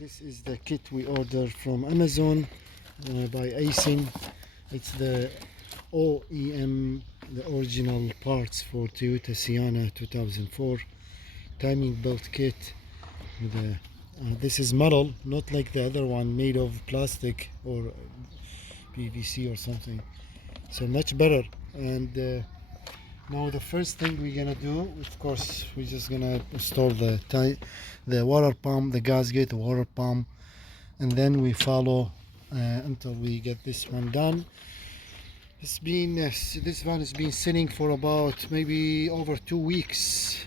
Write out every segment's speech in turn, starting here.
This is the kit we ordered from Amazon by Acing. It's the OEM, the original parts for Toyota Sienna 2004 timing belt kit. With a, this is metal, not like the other one made of plastic or PVC or something. So much better. And now the first thing we're gonna do, of course, we're just gonna install the water pump, the gasket, the water pump, and then we follow until we get this one done. It's been this one has been sitting for about maybe over 2 weeks,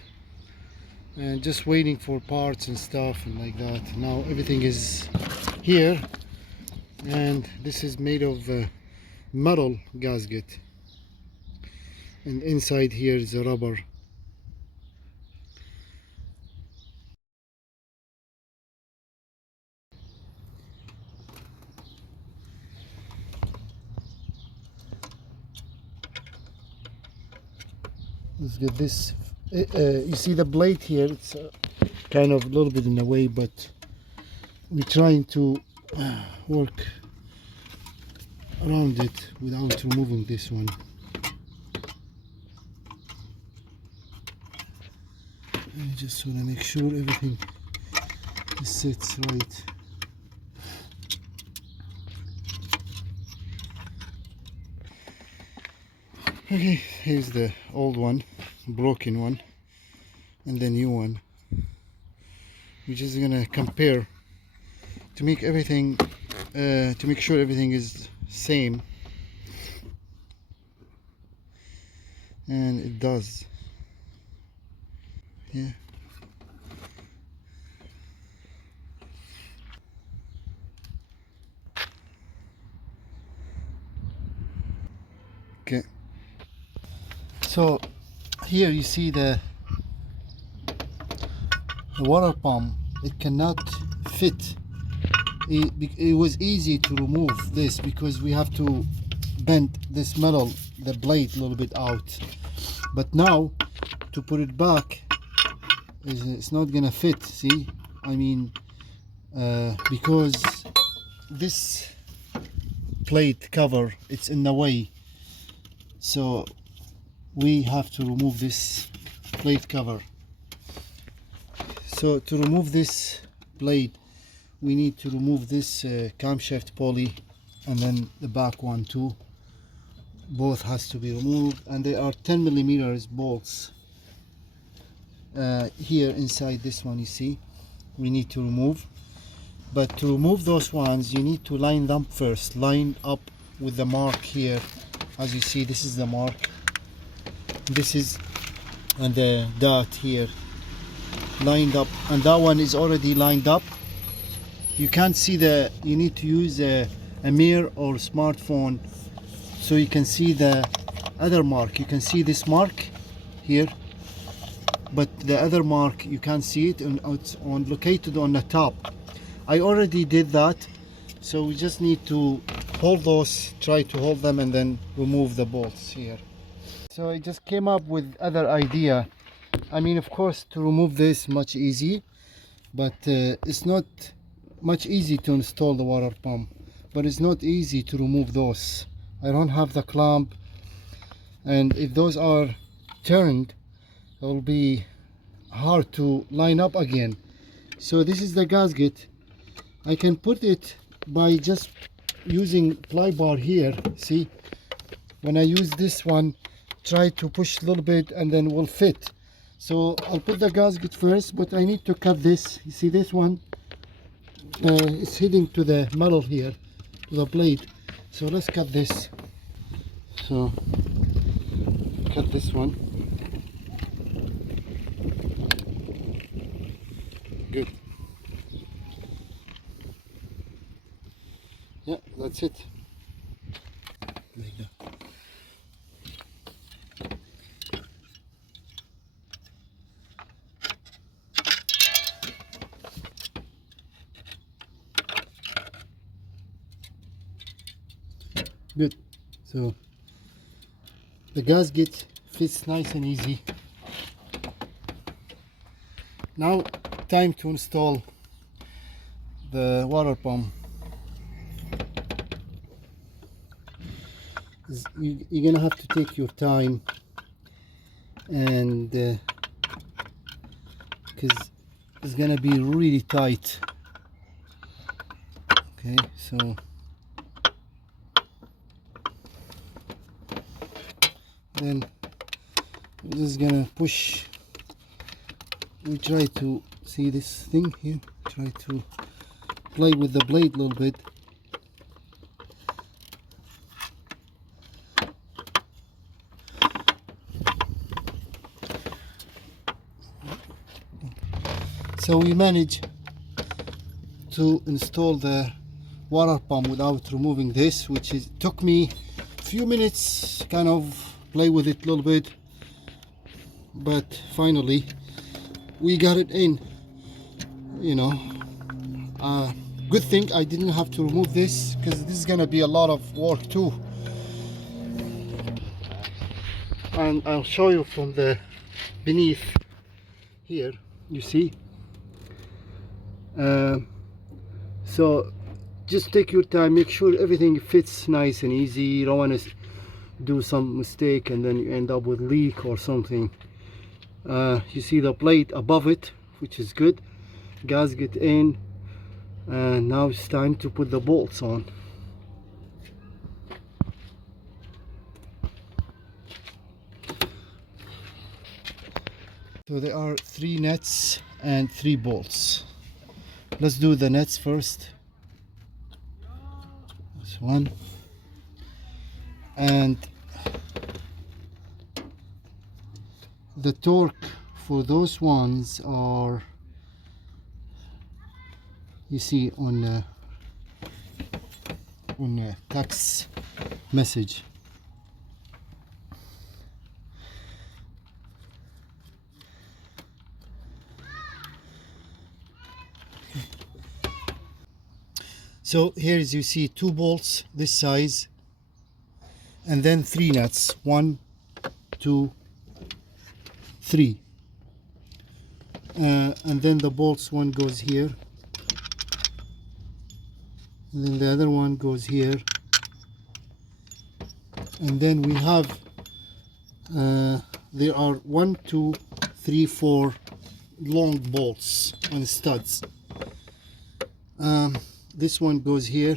and just waiting for parts and stuff and like that. Now everything is here, and this is made of metal gasket, and inside here is a rubber. Let's get this. You see the blade here, it's kind of a little bit in the way, but we're trying to work around it without removing this one. I just want to make sure everything sits right. Okay, here's the old one, broken one, and the new one. We're just gonna compare to make everything, to make sure everything is same, and it does. Yeah. Okay. So here you see the water pump. It cannot fit. It was easy to remove this because we have to bend this metal, the blade, a little bit out. But now to put it back, it's not gonna fit. See, I mean, because this plate cover, it's in the way, so we have to remove this plate cover. So to remove this blade, we need to remove this camshaft pulley, and then the back one too. Both has to be removed, and they are 10 millimeters bolts. Here inside this one, you see, we need to remove. But to remove those ones, you need to line them first, line up with the mark here. As you see, this is the mark. This is, and the dot here lined up, and that one is already lined up. You can't see the, you need to use a mirror or smartphone so you can see the other mark. You can see this mark here, but the other mark you can't see it, and it's located on the top. I already did that, so we just need to hold those, try to hold them, and then remove the bolts here. So I just came up with other idea. I mean, of course, to remove this much easy, but it's not much easy to install the water pump, but it's not easy to remove those. I don't have the clamp, and if those are turned, it will be hard to line up again. So this is the gasket. I can put it by just using ply bar here. See, when I use this one, try to push a little bit and then will fit. So I'll put the gasket first, but I need to cut this. You see this one, it's hitting to the metal here, to the blade. So let's cut this. So cut this one. Good. Yeah, that's it. Like that. Good. So the gasket fits nice and easy. Now time to install the water pump. You're gonna have to take your time, and because it's gonna be really tight. Okay, so then we're just gonna push. We try to see this thing here, try to play with the blade a little bit. So we managed to install the water pump without removing this, which took me a few minutes, kind of play with it a little bit, but finally we got it in. You know, good thing I didn't have to remove this, because this is gonna be a lot of work too. And I'll show you from the beneath here, you see. So just take your time, make sure everything fits nice and easy. You don't want to do some mistake and then you end up with leak or something. You see the plate above it, which is good. Gasket in, and now it's time to put the bolts on. So there are 3 nuts and 3 bolts. Let's do the nuts first. This one, and the torque for those ones are, you see on a text message. So here, as you see, 2 bolts this size, and then 3 nuts. 1, 2, 3. And then the bolts, one goes here, and then the other one goes here, and then we have there are 1, 2, 3, 4 long bolts and studs. This one goes here,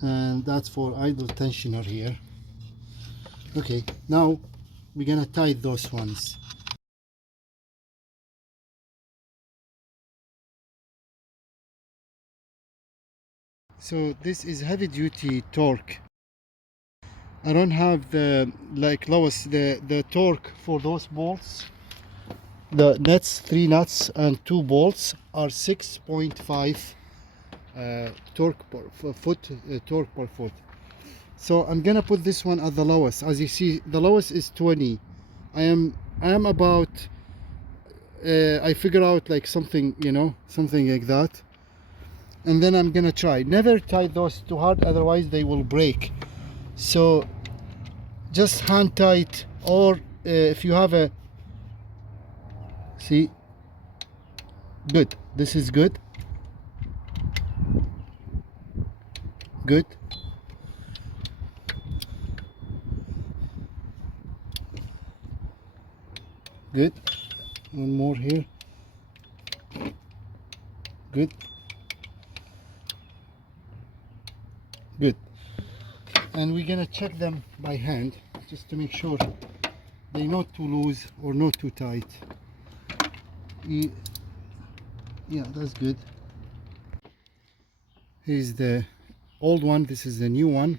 and that's for idle tensioner here. Okay, now we're gonna tie those ones. So this is heavy duty torque. I don't have the, like Lois, the torque for those bolts. The nuts, 3 nuts and 2 bolts are 6.5 torque per foot, torque per foot. So I'm gonna put this one at the lowest. As you see, the lowest is 20. I am about I figure out like something, you know, something like that, and then I'm gonna try. Never tie those too hard, otherwise they will break. So just hand tight, or if you have a, see, good, this is good, good. Good. One more here. Good. Good. And we're gonna check them by hand just to make sure they're not too loose or not too tight. Yeah, that's good. Here's the old one, this is the new one.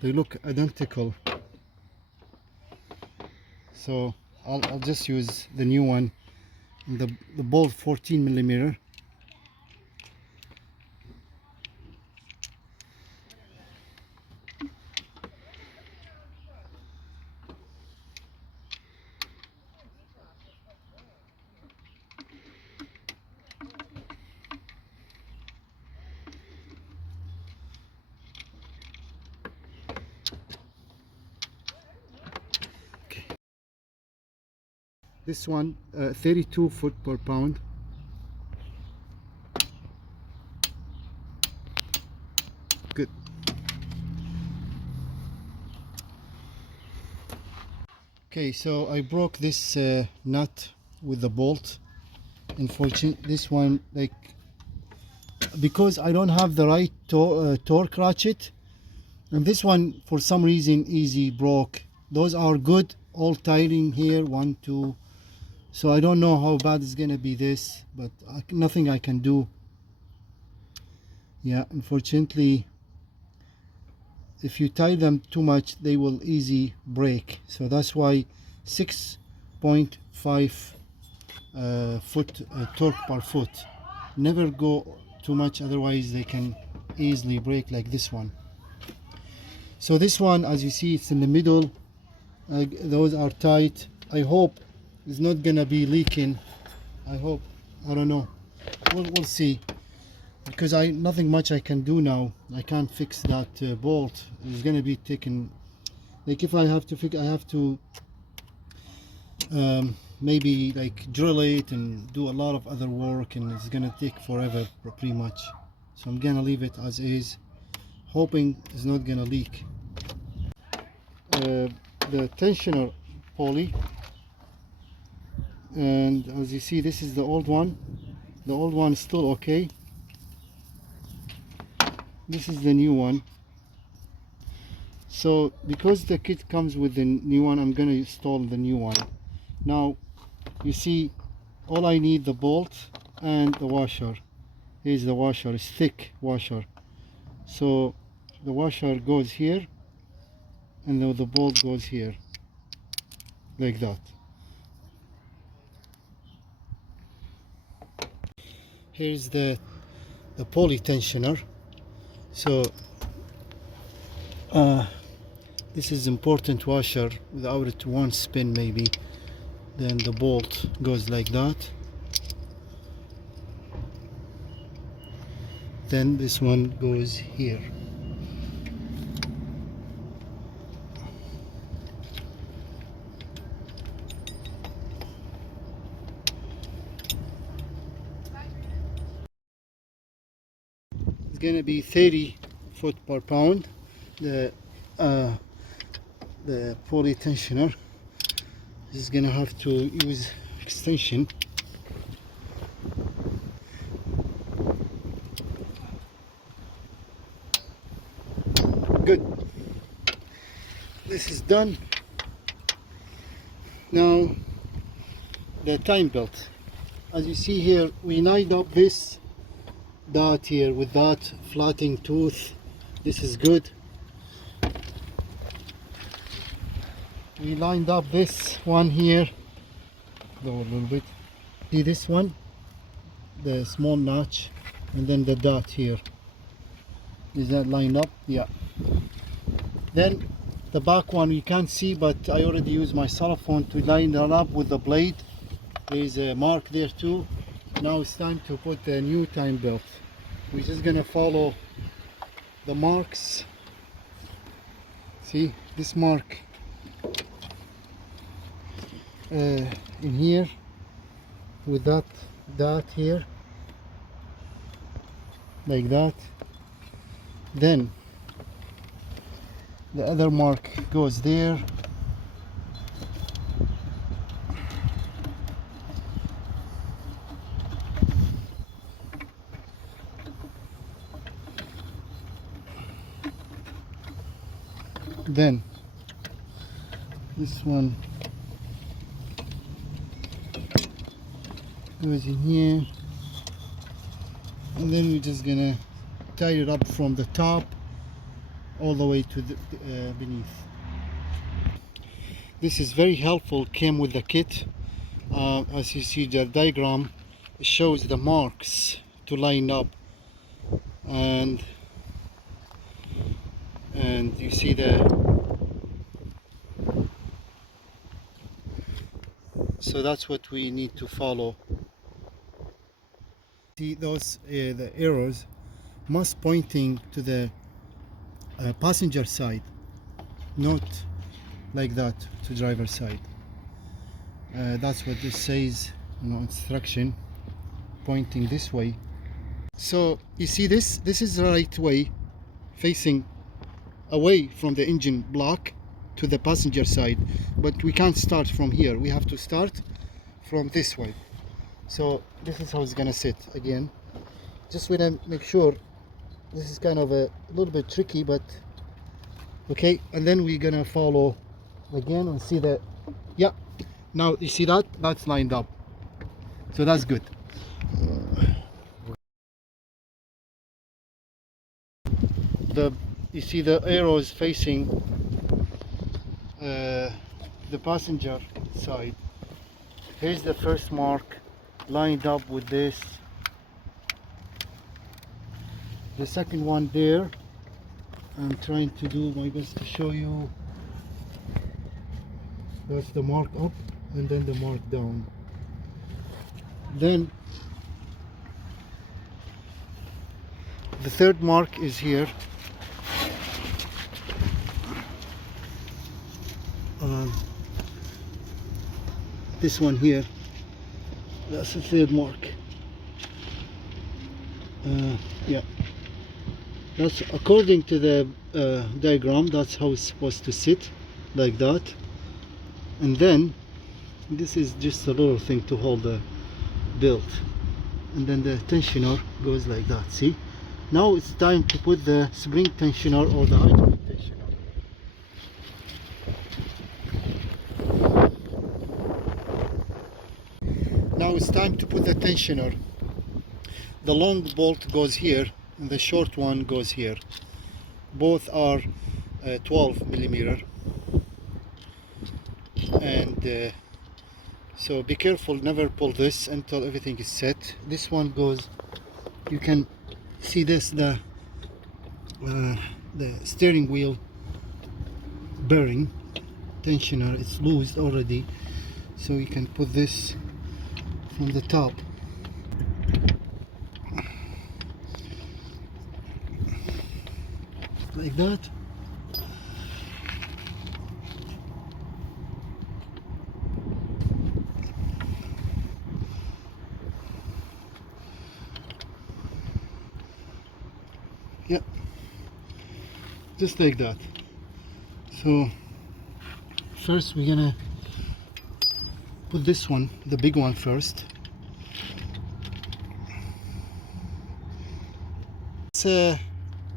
They look identical, so I'll just use the new one. The bolt 14mm. This one 32 foot per pound. Good. Okay, so I broke this nut with the bolt. Unfortunately, this one, like, because I don't have the right torque ratchet, and this one for some reason easy broke. Those are good, all tiring here, 1 2. So I don't know how bad it's gonna be this, but nothing I can do. Yeah, unfortunately, if you tie them too much they will easy break. So that's why 6.5 foot torque per foot. Never go too much, otherwise they can easily break like this one. So this one, as you see, it's in the middle. Those are tight. I hope it's not gonna be leaking. I hope. I don't know. We'll see, because nothing much I can do now. I can't fix that bolt. It's gonna be taken. Like if I have to fix, I have to maybe like drill it and do a lot of other work, and it's gonna take forever pretty much. So I'm gonna leave it as is, hoping it's not gonna leak. The tensioner pulley, and as you see, this is the old one. The old one is still okay. This is the new one. So because the kit comes with the new one, I'm gonna install the new one. Now you see, all I need the bolt and the washer. Here's the washer. It's thick washer, so the washer goes here and the bolt goes here like that. Here's the pulley tensioner. So this is important washer. Without it one spin maybe, then the bolt goes like that. Then this one goes here. It's gonna be 30 foot per pound. The pulley tensioner is gonna have to use extension. Good. This is done. Now the time belt. As you see here, we lined up this dot here with that flatting tooth. This is good. We lined up this one here. Go a little bit. See this one? The small notch, and then the dot here. Is that lined up? Yeah. Then the back one you can't see, but I already used my cell phone to line it up with the blade. There is a mark there too. Now it's time to put the new time belt. We're just gonna follow the marks. See this mark in here with that dot here, like that. Then the other mark goes there. Then this one goes in here, and then we're just gonna tie it up from the top all the way to the beneath. This is very helpful, came with the kit. As you see, the diagram shows the marks to line up, and you see so that's what we need to follow. See those the arrows must pointing to the passenger side, not like that to driver side. That's what this says, instruction pointing this way. So you see this is the right way, facing away from the engine block to the passenger side, but we can't start from here. We have to start from this way. So this is how it's gonna sit. Again, just want to make sure. This is kind of a little bit tricky, but okay. And then we're gonna follow again and see that, yeah, now you see that's lined up, so that's good. You see the arrows facing the passenger side. Here's the first mark lined up with this. The second one there. I'm trying to do my best to show you. That's the mark up and then the mark down. Then the third mark is here. This one here, that's the third mark. Yeah, that's according to the diagram. That's how it's supposed to sit, like that. And then this is just a little thing to hold the belt, and then the tensioner goes like that. See, now it's time to put the spring tensioner or the hydraulic tensioner. Now it's time to put the tensioner. The long bolt goes here and the short one goes here. Both are 12 millimeter, and so be careful, never pull this until everything is set. This one goes, you can see this, the steering wheel bearing tensioner, it's loose already, so you can put this from the top. Like that. Yep, just like that. So first we're gonna put this one, the big one, first.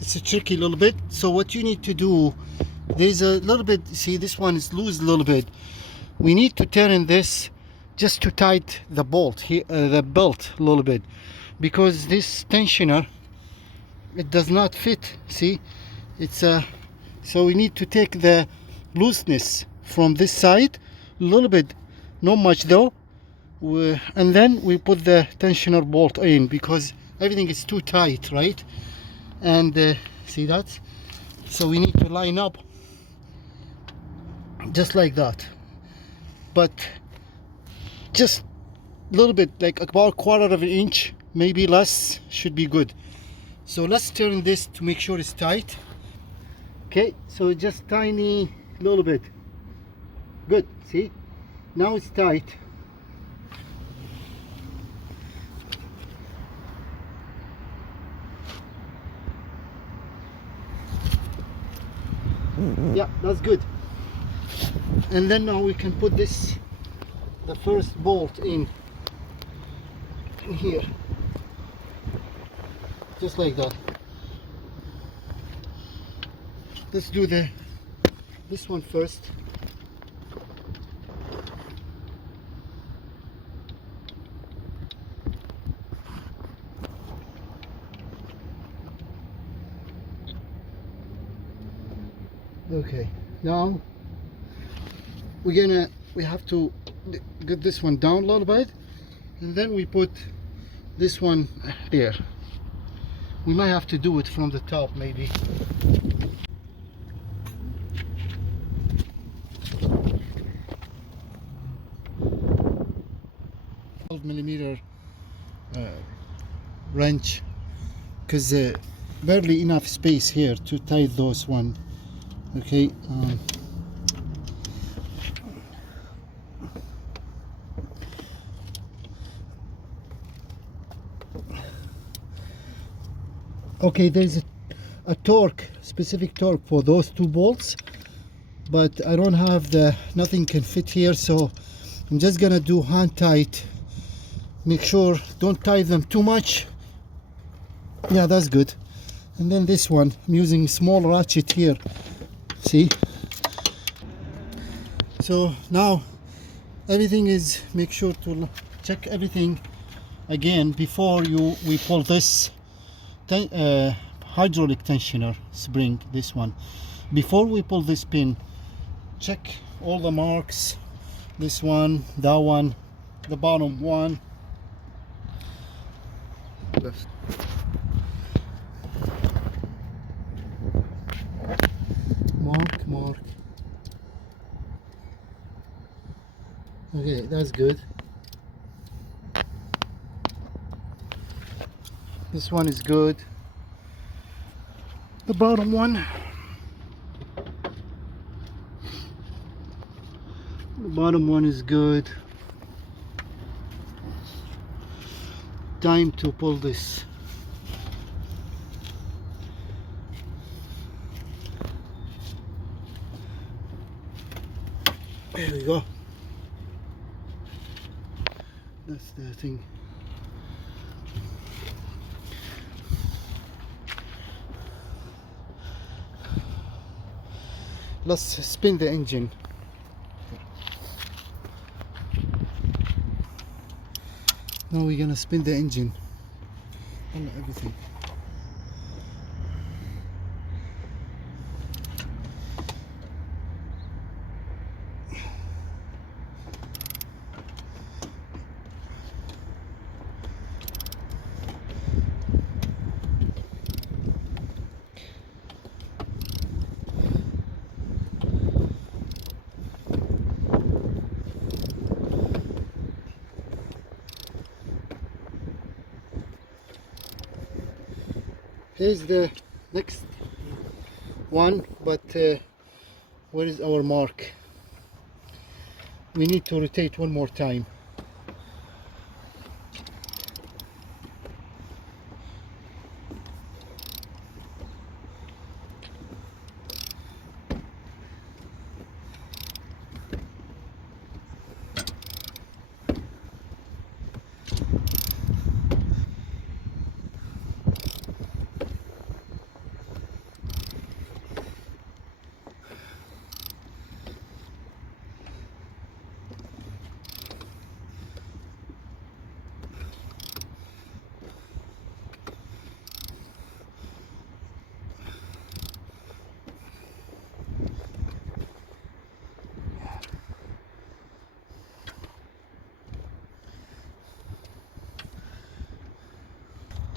It's a tricky little bit. So what you need to do, there's a little bit, see this one is loose a little bit. We need to turn this just to tight the bolt here, the belt a little bit, because this tensioner, it does not fit. See, it's so we need to take the looseness from this side a little bit, not much though, and then we put the tensioner bolt in, because everything is too tight, right? And see that, so we need to line up just like that, but just a little bit, like about 1/4 of an inch, maybe less, should be good. So let's turn this to make sure it's tight. Okay, so just tiny little bit. Good, see, now it's tight. Yeah, that's good. And then now we can put this, the first bolt in here, just like that. Let's do this one first. Okay, now we have to get this one down a little bit, and then we put this one there. We might have to do it from the top, maybe. Millimeter wrench, because barely enough space here to tie those one. Okay, Okay, there's a torque, specific torque for those two bolts, but I don't have nothing can fit here, so I'm just gonna do hand tight. Make sure don't tie them too much. Yeah, that's good. And then this one, I'm using small ratchet here, see? So now everything is, make sure to check everything again before we pull this hydraulic tensioner spring, this one. Before we pull this pin, check all the marks, this one, that one, the bottom one. Left. Mark. Okay, that's good. This one is good. The bottom one. The bottom one is good. Time to pull this. There we go. That's the thing. Let's spin the engine. Now we're gonna spin the engine and everything. Here's the next one, but where is our mark? We need to rotate one more time.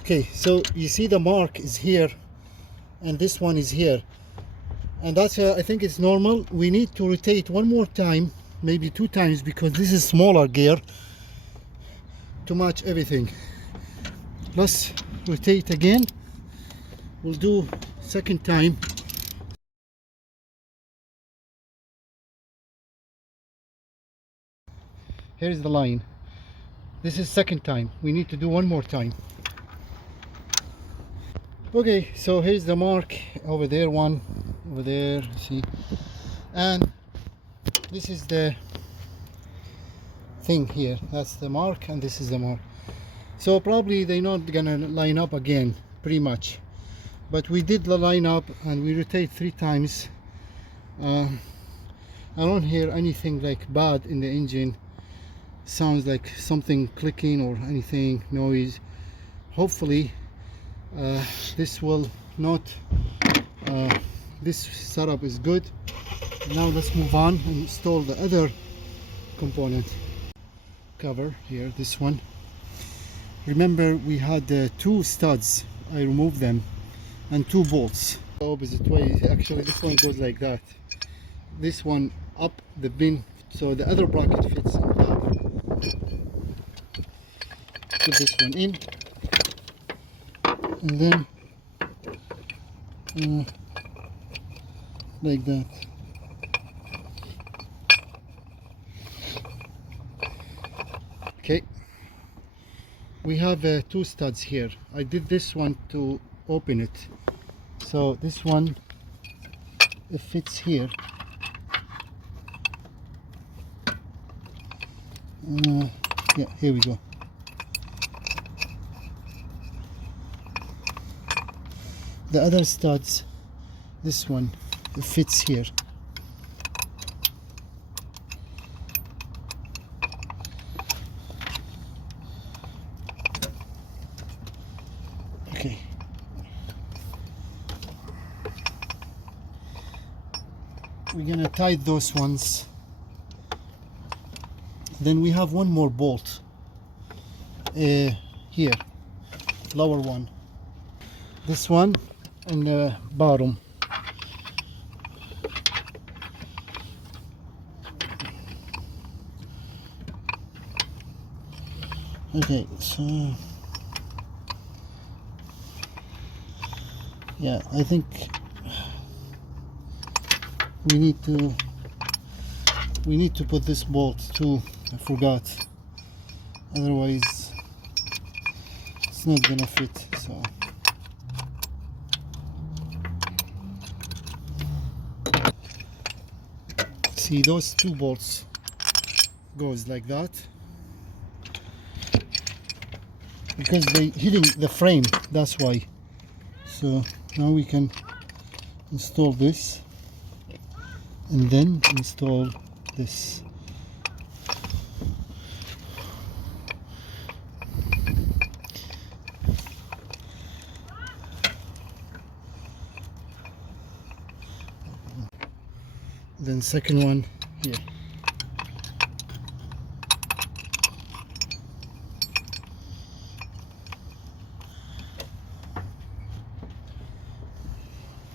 Okay, so you see the mark is here and this one is here, and that's I think it's normal. We need to rotate one more time, maybe 2 times, because this is smaller gear to match everything. Let's rotate again. We'll do second time. Here's the line. This is second time. We need to do one more time. Okay, so here's the mark over there, one over there, see, and this is the thing here. That's the mark and this is the mark. So probably they're not gonna line up again, pretty much, but we did the line up and we rotate 3 times. I don't hear anything like bad in the engine. Sounds like something clicking or anything noise. Hopefully this will not this setup is good. Now let's move on and install the other component. Cover here, this one. Remember we had 2 studs. I removed them, and 2 bolts opposite way. Actually this one goes like that, this one up the bin, so the other bracket fits in top. Put this one in, and then like that. Okay, we have 2 studs here. I did this one to open it. So this one, it fits here. Yeah, here we go. The other studs, this one, it fits here. Okay. We're gonna tighten those ones. Then we have one more bolt here, lower one. This one and the bottom. Okay, so yeah, I think we need to put this bolt too. I forgot, otherwise it's not gonna fit. So see, those two bolts goes like that because they hitting the frame, that's why. So now we can install this and then install this. Then second one here.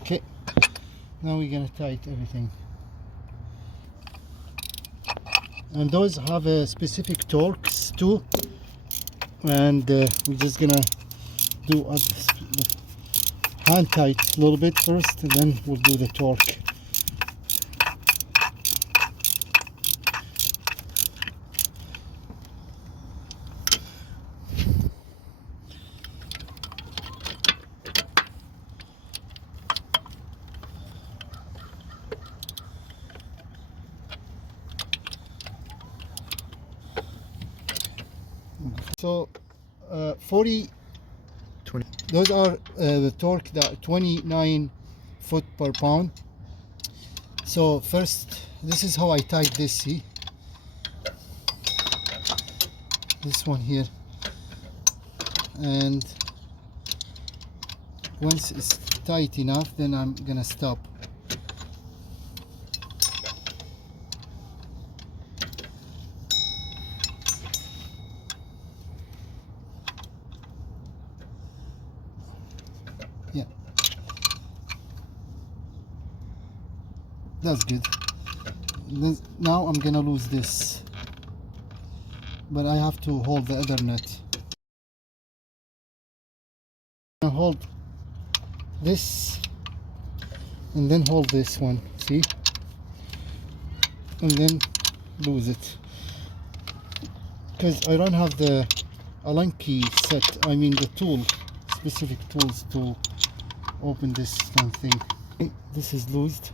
Okay, now we're gonna tighten everything. And those have a specific torques too, and we're just gonna do a hand tight a little bit first, and then we'll do the torque. So 40, 20. Those are the torque, that 29 foot per pound. So first, this is how I tight this. See, this one here, and once it's tight enough, then I'm gonna stop. Yeah, that's good. Now I'm gonna lose this, but I have to hold the other nut. I hold this and then hold this one, see, and then lose it, because I don't have the Allen key set, I mean the tool, specific tools to open this damn thing. Okay, this is loosed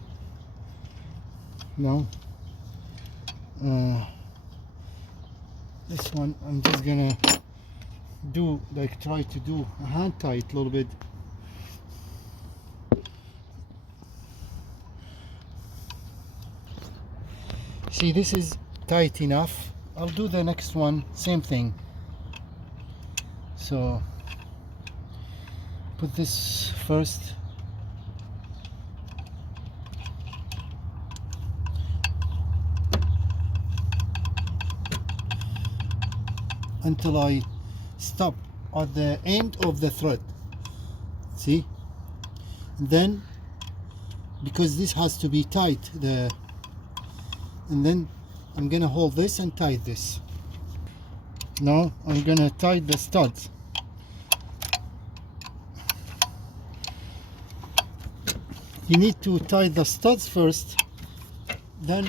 now. This one I'm just gonna do, like, try to do a hand tight a little bit. See, this is tight enough. I'll do the next one, same thing. So put this first. Until I stop at the end of the thread. See? And then, because this has to be tight, and then I'm gonna hold this and tie this. Now I'm gonna tie the studs. You need to tie the studs first, then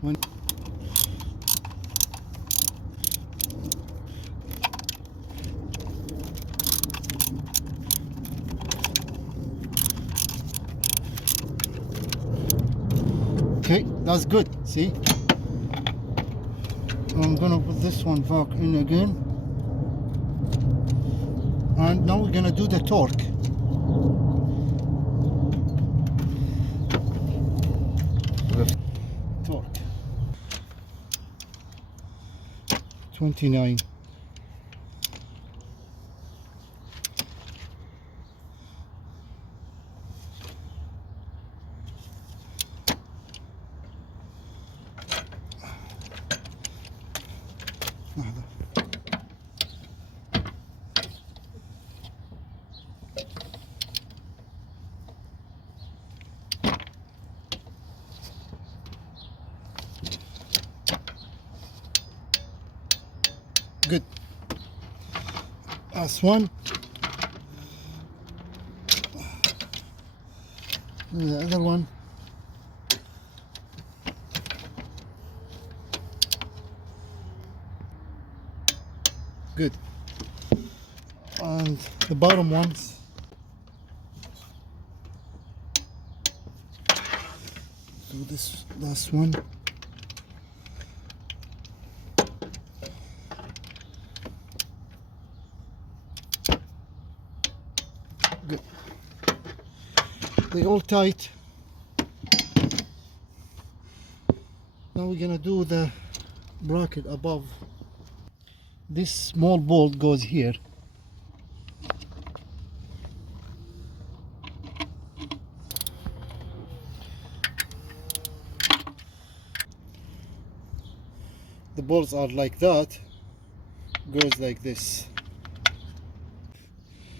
when Okay, that's good. See, I'm gonna put this one back in again, and now we're gonna do the torque. Torque 29. Good. That's one. The other one. Good. And the bottom ones. Do this last one. Good. They all tight. Now we're gonna do the bracket above. This small bolt goes here. The bolts are like that, goes like this.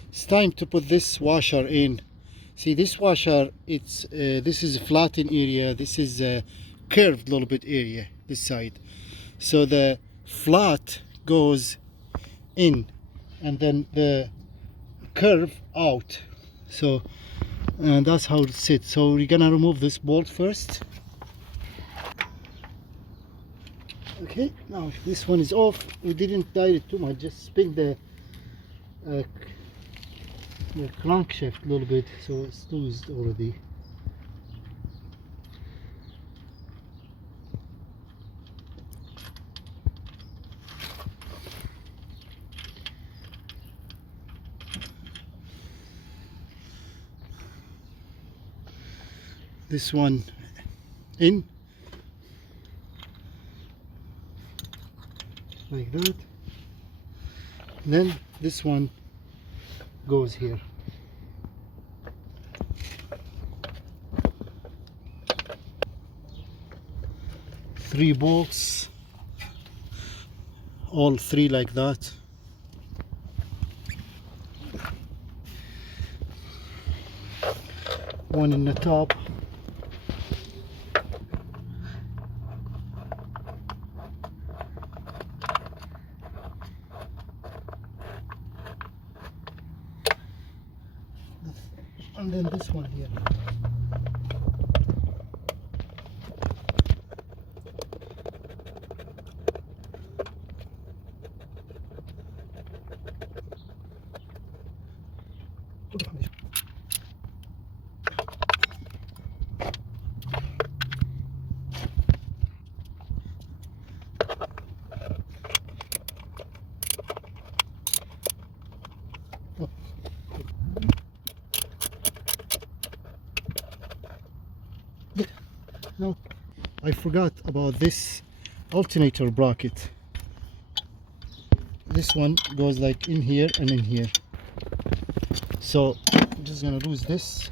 It's time to put this washer in. See, this washer, it's this is a flattened area, this is a curved little bit area, this side. So the flat goes in and then the curve out. So and that's how it sits. So we're gonna remove this bolt first. Okay, now this one is off. We didn't dial it too much, just spin the crankshaft a little bit, so it's loose already. This one in like that, then this one goes here. Three bolts, all three like that. One in the top. And then this one here. No, I forgot about this alternator bracket. This one goes like in here and in here. So I'm just gonna lose this.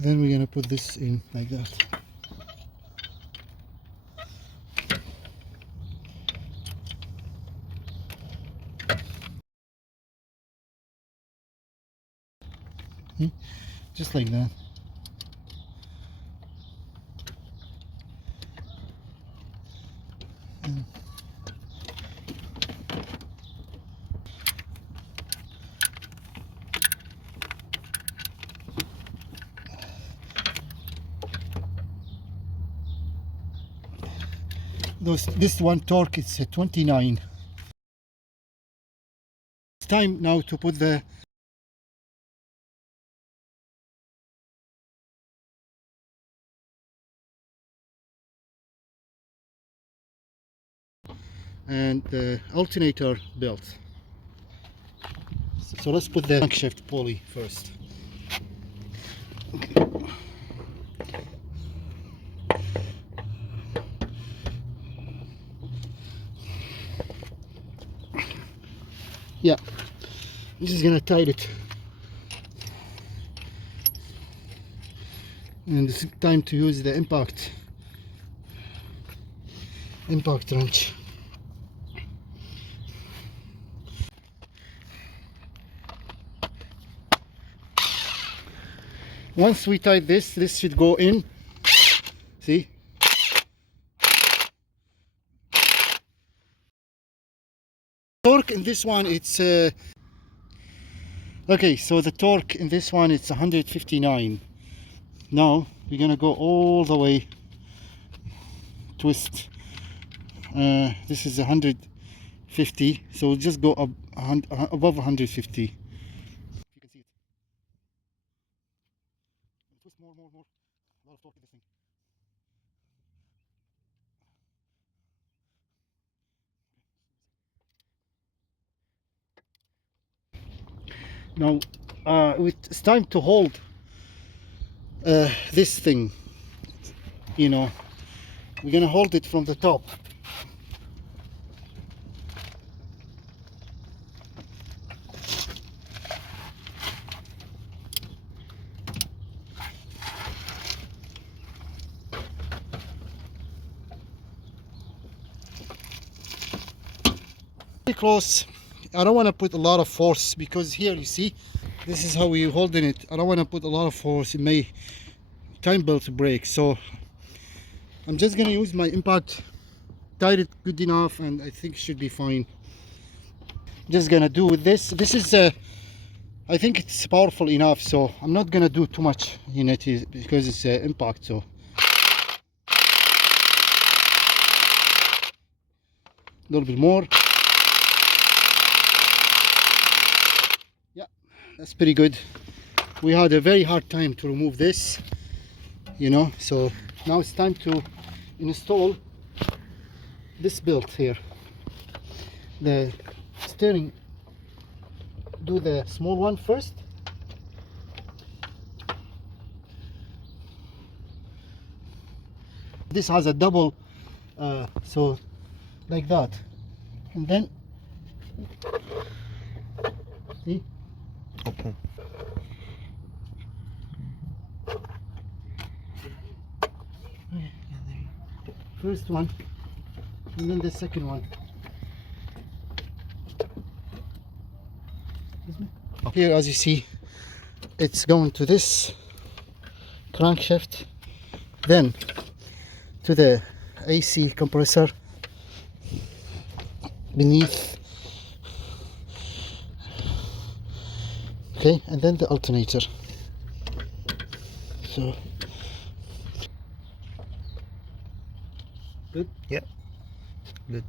Then we're gonna put this in like that. Just like that. This one torque is 29. It's time now to put the and the alternator belt. So let's put the crankshaft pulley first. Yeah, I'm just gonna tighten it, and it's time to use the impact wrench. Once we tie this should go in. See? Torque in this one, it's okay, so the torque in this one, it's 159. Now we're gonna go all the way, twist. This is 150, so we'll just go up above 150. You can see it. Twist more. A lot of torque in this thing. Now it's time to hold this thing, you know. We're gonna hold it from the top. Pretty close. I don't want to put a lot of force, because here you see, this is how we're holding it. I don't want to put a lot of force, it may time belt to break. So I'm just gonna use my impact, tied it good enough, and I think it should be fine. Just gonna do with this. This is I think it's powerful enough, so I'm not gonna do too much in it because it's impact. So a little bit more. Yeah, that's pretty good. We had a very hard time to remove this, you know, so now it's time to install this belt here. The steering, do the small one first. This has a double, so like that, and then see. Okay. First one, and then the second one. Here, as you see, it's going to this crankshaft, then to the AC compressor beneath, okay, and then the alternator. So good. Yeah, good.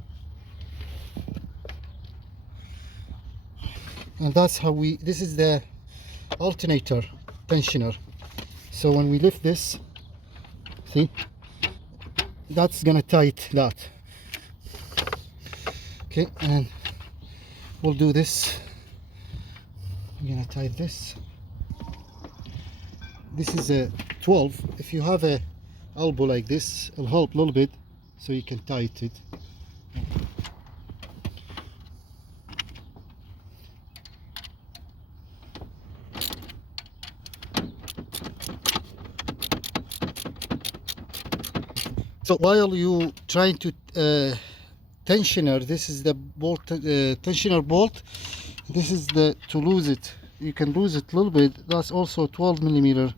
And that's how this is the alternator tensioner. So when we lift this, see, that's gonna tight that. Okay, and we'll do this. I'm gonna tight this. This is a 12. If you have a elbow like this, it'll help a little bit, so you can tight it. So while you trying to tensioner, this is the bolt, tensioner bolt. This is the to lose it. You can lose it a little bit. That's also 12 millimeter.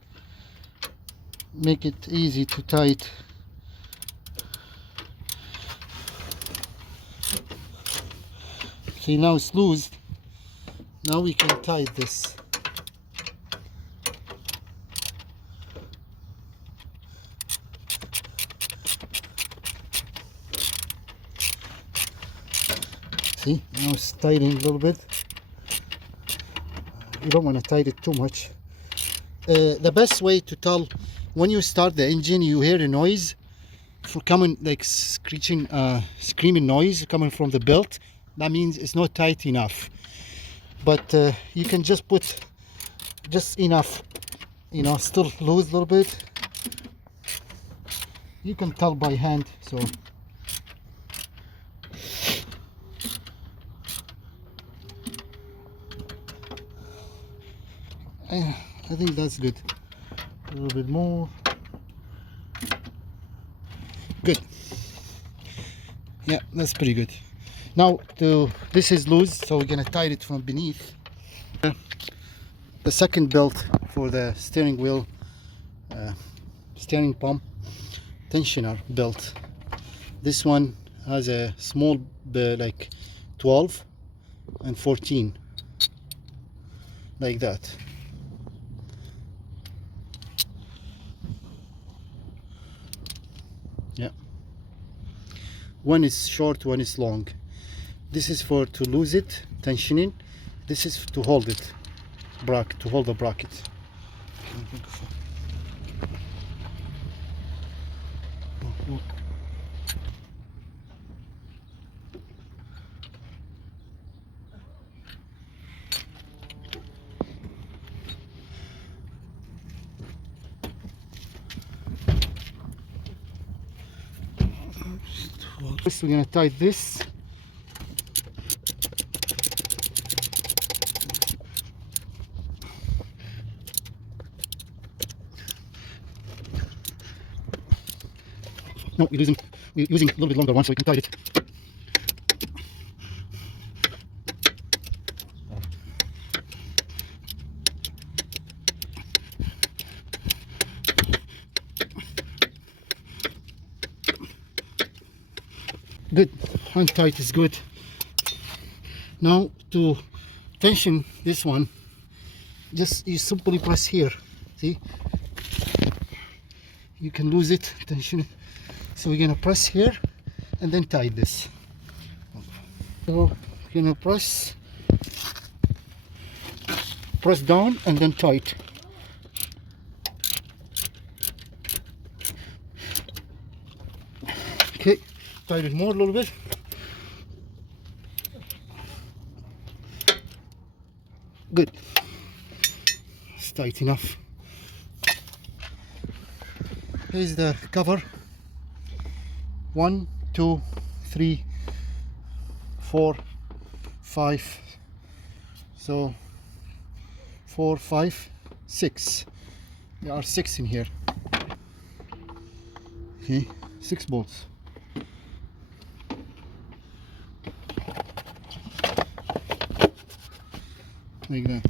Make it easy to tight. See, now it's loose. Now we can tight this. See, now it's tightening a little bit. You don't want to tighten it too much. The best way to tell, when you start the engine, you hear a noise. for coming like screeching, screaming noise coming from the belt, that means it's not tight enough. But you can just put just enough, you know, still loose a little bit. You can tell by hand. So I think that's good. A little bit more. Good. Yeah, that's pretty good. Now this is loose, so we're gonna tie it from beneath. The second belt for the steering wheel, steering pump tensioner belt. This one has a small like 12 and 14, like that. Yeah, one is short, one is long. This is for to lose it, tensioning. This is to hold it, to hold the bracket. First we're going to tie this. No, we're using a little bit longer one so we can tie it. Good, hand tight is good. Now to tension this one, just you simply press here. See, you can lose it, tension it. So we're gonna press here and then tie this. So we're gonna press down and then tight. Okay, tight it more a little bit. Good. It's tight enough. Here's the cover. 1, 2, 3, 4, 5. So 4, 5, 6. There are 6 in here. Okay, 6 bolts. Like that.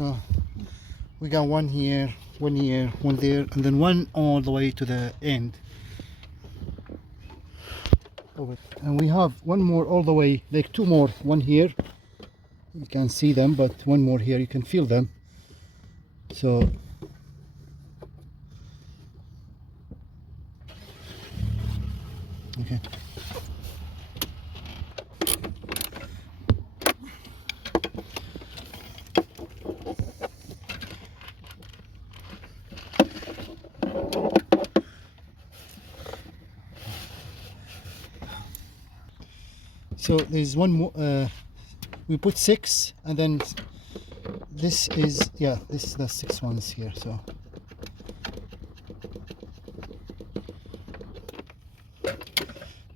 So we got one here, one here, one there, and then one all the way to the end of it. And we have one more all the way, like 2 more, one here, you can't see them, but one more here, you can feel them. So okay. So there's one more, we put 6, and then this is, yeah, this is the 6 ones here. So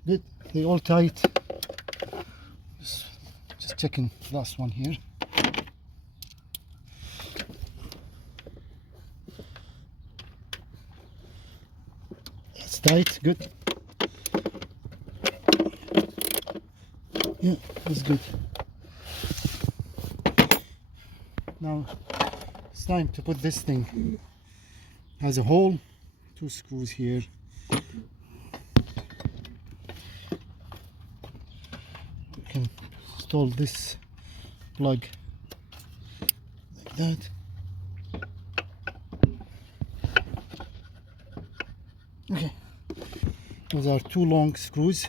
good, they all tight. Just checking last one here. It's tight, good. Yeah, that's good. Now it's time to put this thing. Has a hole, 2 screws here. You can install this plug like that. Okay, those are 2 long screws.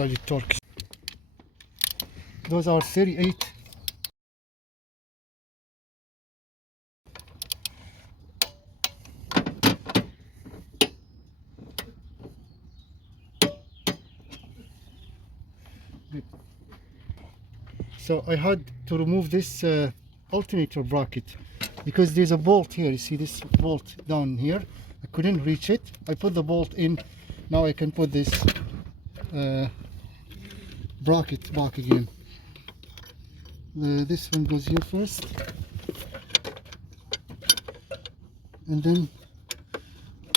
طلع لي التورك. Those are 38. So I had to remove this alternator bracket because there's a bolt here. You see this bolt down here? I couldn't reach it. I put the bolt in. Now I can put this bracket back again. This one goes here first, and then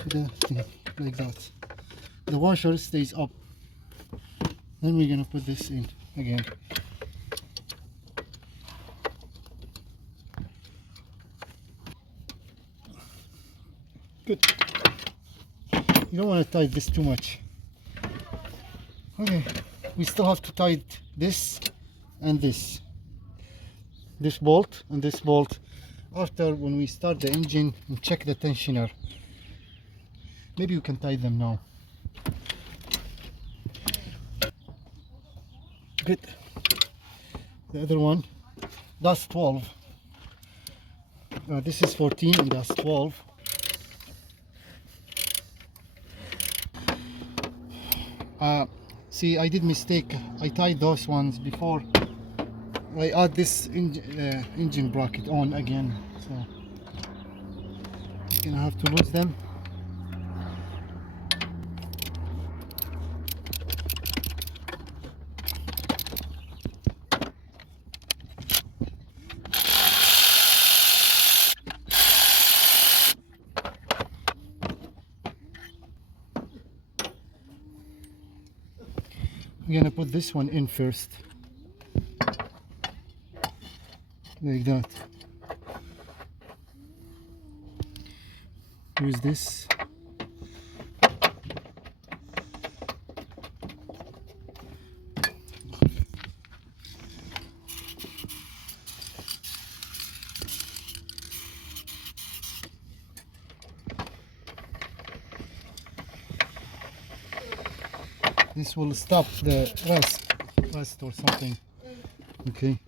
the thing like that. The washer stays up. Then we're gonna put this in again. Good. You don't want to tighten this too much. Okay, we still have to tighten this and this bolt and this bolt after when we start the engine and check the tensioner. Maybe you can tie them now. Good. The other one, that's 12. This is 14 and that's 12. See, I did mistake. I tied those ones before I add this engine bracket on again, so I'm gonna have to lose them. I'm gonna put this one in first, like that. Use this. This will stop the rust or something. Okay.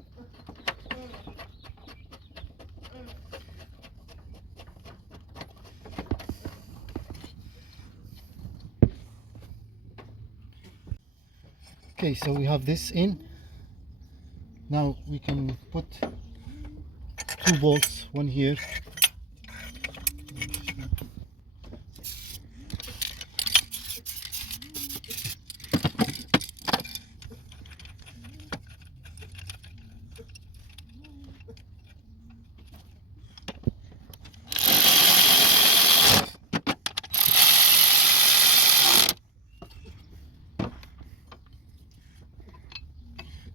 Okay, so we have this in. Now we can put two bolts, one here.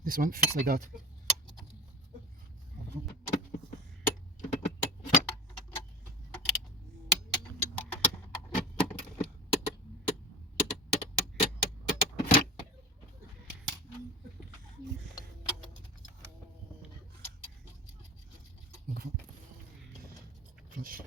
This one fits like that. Flush.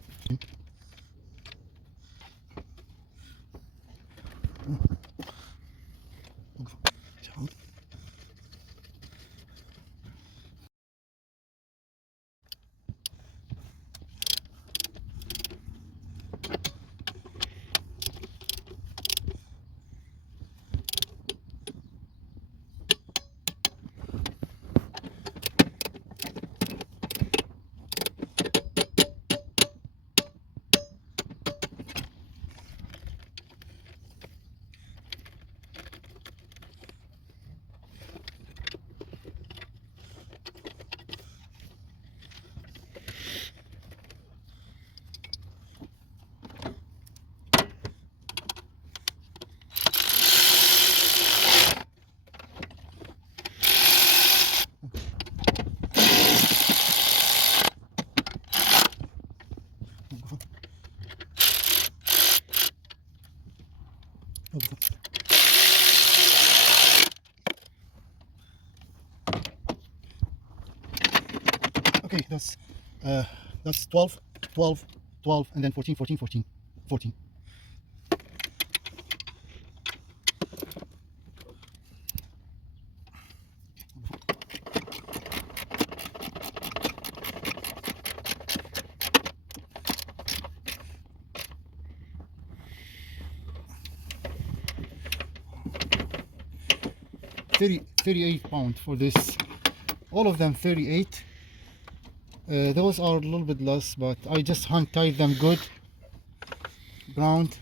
Okay, that's 12, 12, 12, and then 14, 14, 14, 14. 38 pound for this. All of them 38. Those are a little bit less, but I just hand tied them good, ground.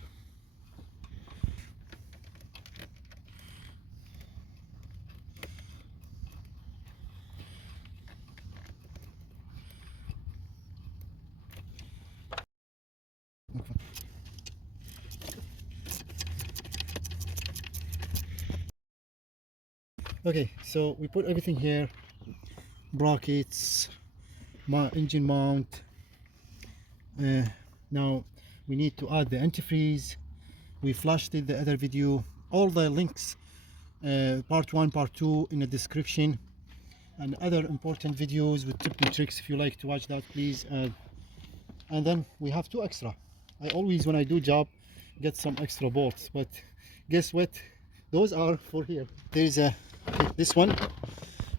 Okay, so we put everything here, brackets, engine mount. Now we need to add the antifreeze. We flashed it the other video. All the links, part 1, part 2 in the description, and other important videos with tips and tricks. If you like to watch that, please. And then we have 2 extra. I always, when I do job, get some extra bolts, but guess what, those are for here. There's a this one,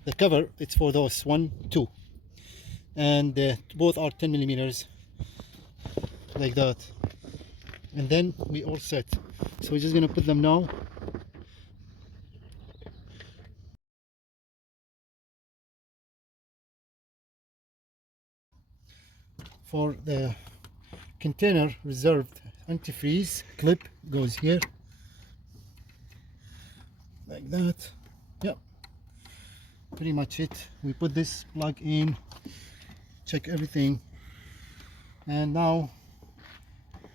the cover, it's for those 1, 2, and both are 10 millimeters like that, and then we all set. So we're just gonna put them now. For the container reserved antifreeze clip goes here like that. Yep, pretty much it. We put this plug in, check everything, and now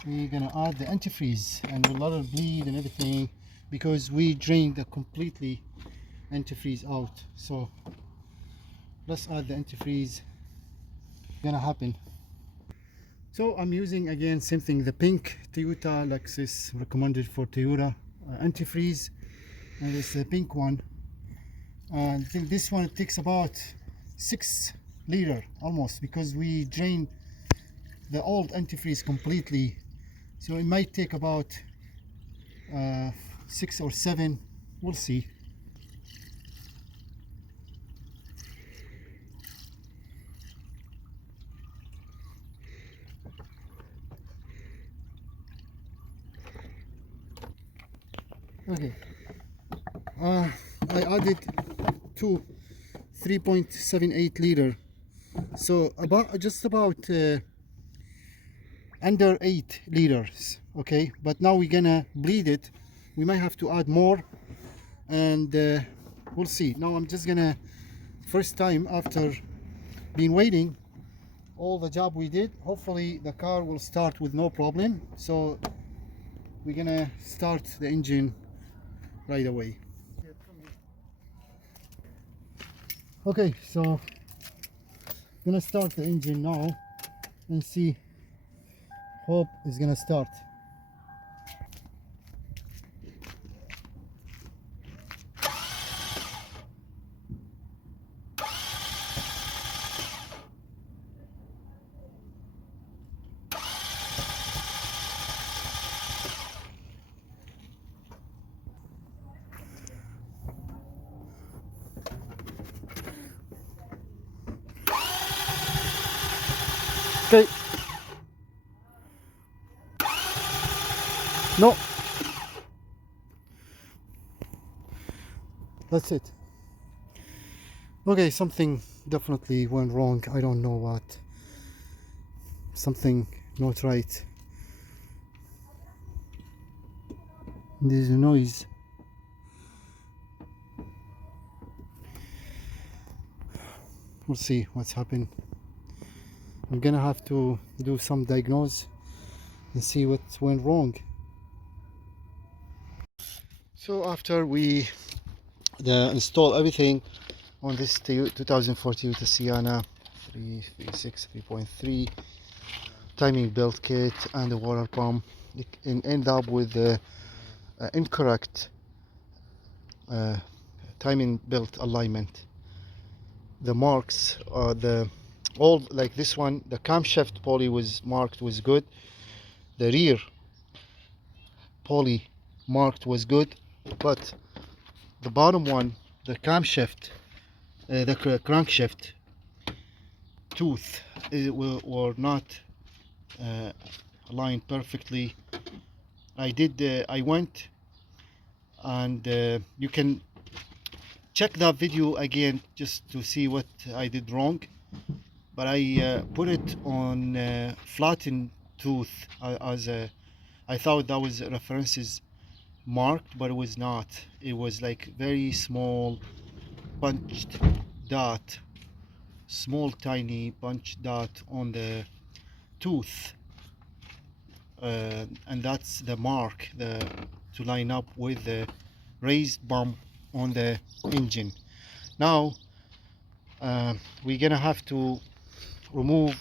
we're gonna add the antifreeze, and we'll let it bleed and everything because we drained the completely antifreeze out. So let's add the antifreeze. Gonna happen. So I'm using again same thing, the pink Toyota Lexus recommended for Toyota antifreeze, and it's the pink one. And I think this one takes about 6 liter almost, because we drained the old antifreeze completely. So it might take about 6 or 7, we'll see. Okay, I added 2 3.78 liter, so about just about under 8 liters. Okay, but now we're gonna bleed it. We might have to add more, and we'll see. Now I'm just gonna, first time after been waiting all the job we did, hopefully the car will start with no problem. So we're gonna start the engine right away. Okay, so I'm gonna start the engine now and see. Hope it's gonna start. Okay. No. That's it. Okay, something definitely went wrong. I don't know what. Something not right. There's a noise. We'll see what's happened. I'm gonna have to do some diagnose and see what went wrong. So after we install everything on this 2004 Toyota Sienna 336 3.3 timing belt kit and the water pump, it end up with the incorrect timing belt alignment. The marks are the old, like this one, the camshaft pulley was marked was good, the rear pulley marked was good, but the bottom one, the camshaft, the crankshaft tooth, were not aligned perfectly. I went and you can check that video again just to see what I did wrong. But I put it on flattened tooth as a, I thought that was references marked, but it was not. It was like very small punched dot, small tiny punched dot on the tooth, and that's the mark to line up with the raised bump on the engine. Now we're gonna have to remove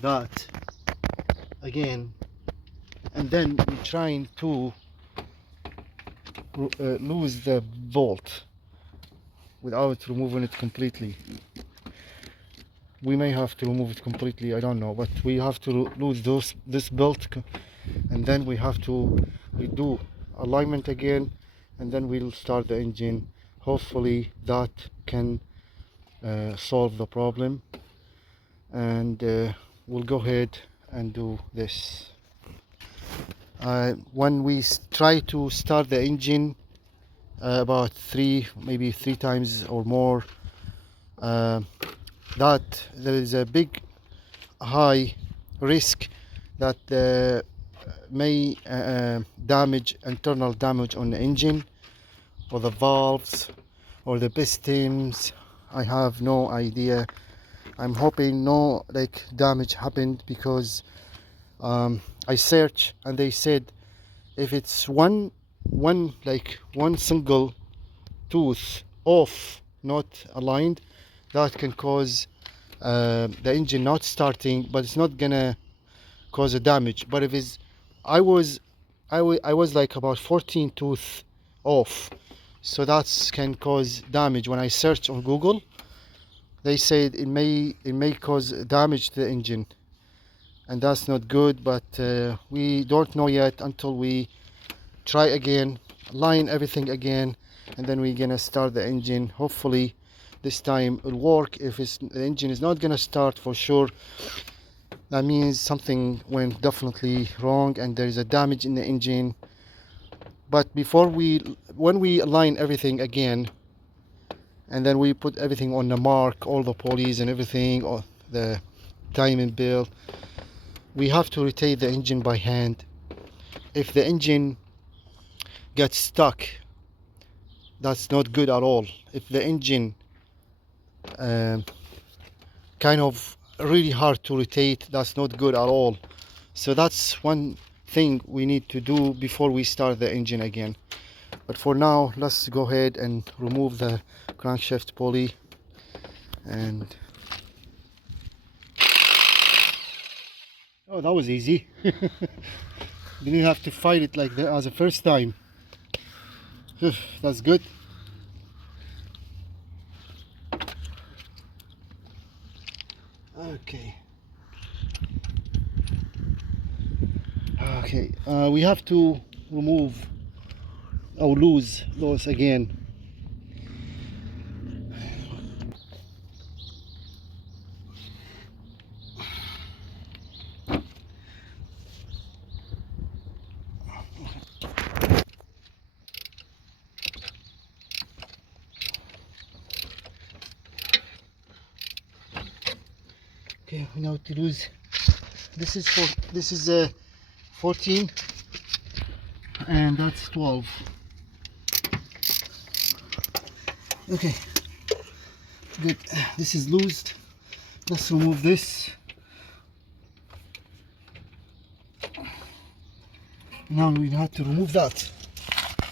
that again, and then we're trying to lose the bolt without removing it completely. We may have to remove it completely, I don't know, but we have to lose this bolt, and then we have to redo alignment again, and then we'll start the engine. Hopefully that can solve the problem, and we'll go ahead and do this. When we try to start the engine about maybe three times or more, that there is a big high risk that may damage internal damage on the engine or the valves or the pistons. I have no idea. I'm hoping no like damage happened, because I searched and they said if it's one single tooth off, not aligned, that can cause the engine not starting, but it's not gonna cause a damage. But if it's I was like about 14 tooth off, so that can cause damage. When I searched on Google, they said it may cause damage to the engine, and that's not good. But we don't know yet until we try again, line everything again, and then we're gonna start the engine. Hopefully this time it'll work. If the engine is not gonna start for sure, that means something went definitely wrong and there is a damage in the engine. But when we align everything again, and then we put everything on the mark, all the pulleys and everything, or the timing belt, we have to rotate the engine by hand. If the engine gets stuck, that's not good at all. If the engine kind of really hard to rotate, that's not good at all. So that's one thing we need to do before we start the engine again. But for now, let's go ahead and remove the crankshaft pulley. And oh, that was easy. Didn't have to fight it like that as the first time. That's good. Okay, we have to remove or lose those again. Okay, we now to lose. This is 14, and that's 12. Okay, good. This is loosed. Let's remove this. Now we have to remove that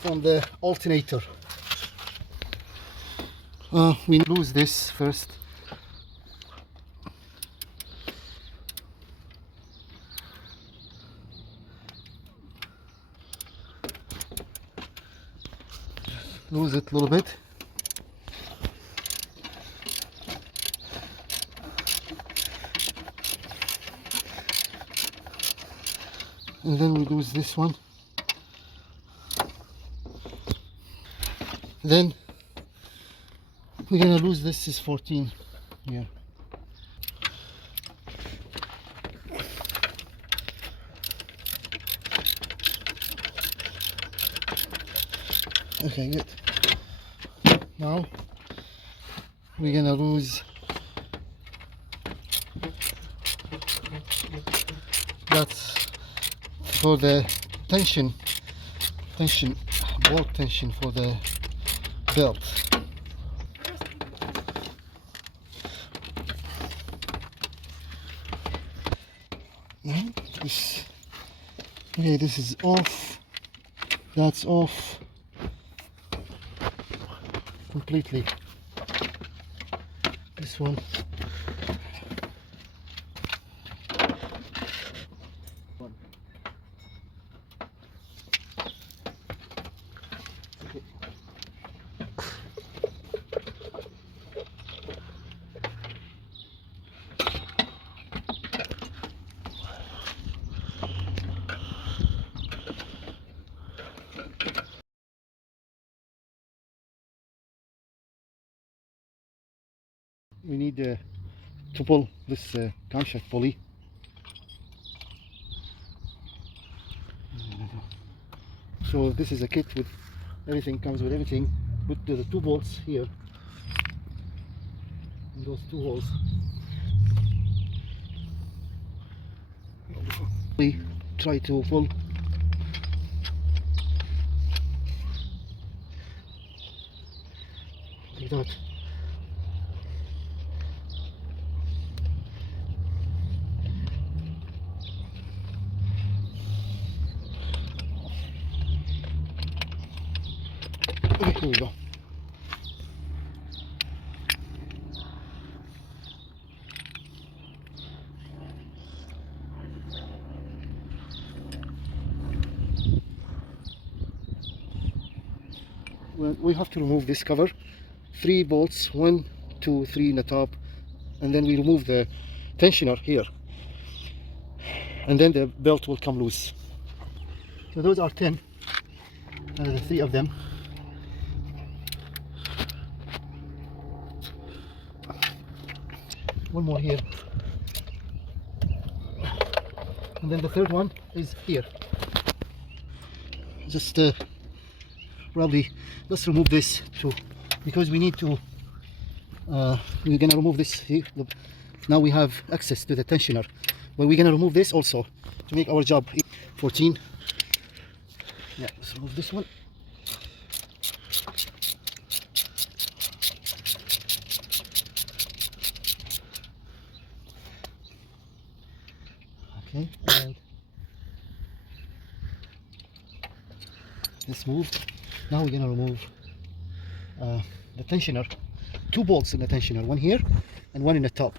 from the alternator. We lose this first. Lose it a little bit. And then we lose this one. Then we're gonna lose this is 14 here. Okay, good. Now we're gonna lose that's for the tension bolt tension for the belt. This, okay, this is off, that's off completely. This one, we need to pull this camshaft pulley. So this is a kit with everything, comes with everything. Put the two bolts here in those two holes. We try to pull. Like that. Okay, here we go. Well, we have to remove this cover. 3 bolts, 1, 2, 3 in the top, and then we remove the tensioner here, and then the belt will come loose. So those are 10, the 3 of them. One more here, and then the third one is here. Just probably let's remove this too, because we need to we're gonna remove this here. Look, now we have access to the tensioner, but we're gonna remove this also to make our job 14. Yeah, let's remove this one. Okay, and let's move. Now we're gonna remove the tensioner. 2 bolts in the tensioner, one here and one in the top.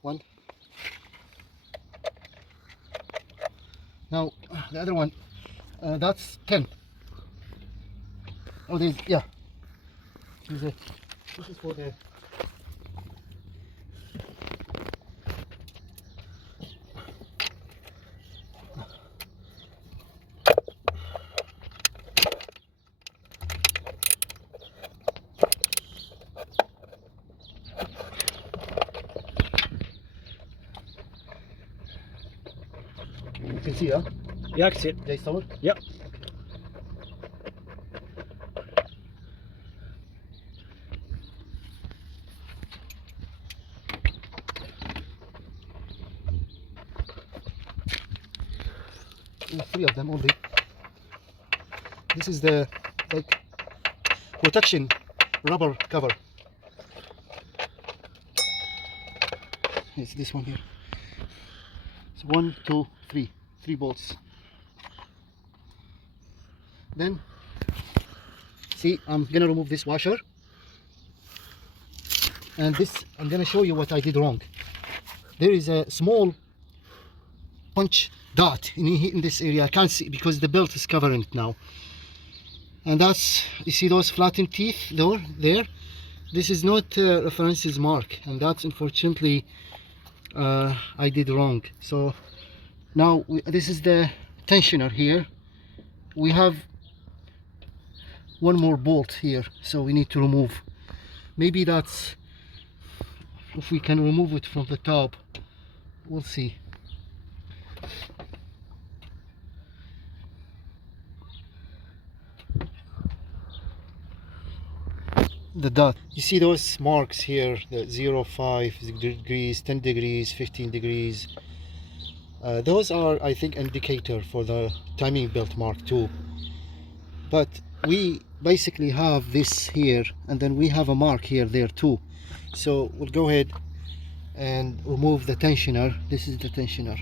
One. Now the other one, that's 10. Oh, there's, yeah. This is for the you can see, huh? Yeah, I can see it. Jay Summer? Yep. There's 3 of them only. This is the like protection rubber cover. It's this one here. It's 1, 2, 3. 3 bolts. Then see, I'm gonna remove this washer, and this I'm gonna show you what I did wrong. There is a small punch dot in this area. I can't see because the belt is covering it now, and that's, you see those flattened teeth there. This is not references mark, and that's unfortunately I did wrong. So now this is the tensioner here. We have one more bolt here, so we need to remove. Maybe that's if we can remove it from the top. We'll see. The dot, you see those marks here, the 0, 5 degrees, 10 degrees, 15 degrees. Those are, I think, indicator for the timing belt Mark II. But we basically have this here, and then we have a mark here there too. So we'll go ahead and remove the tensioner. This is the tensioner.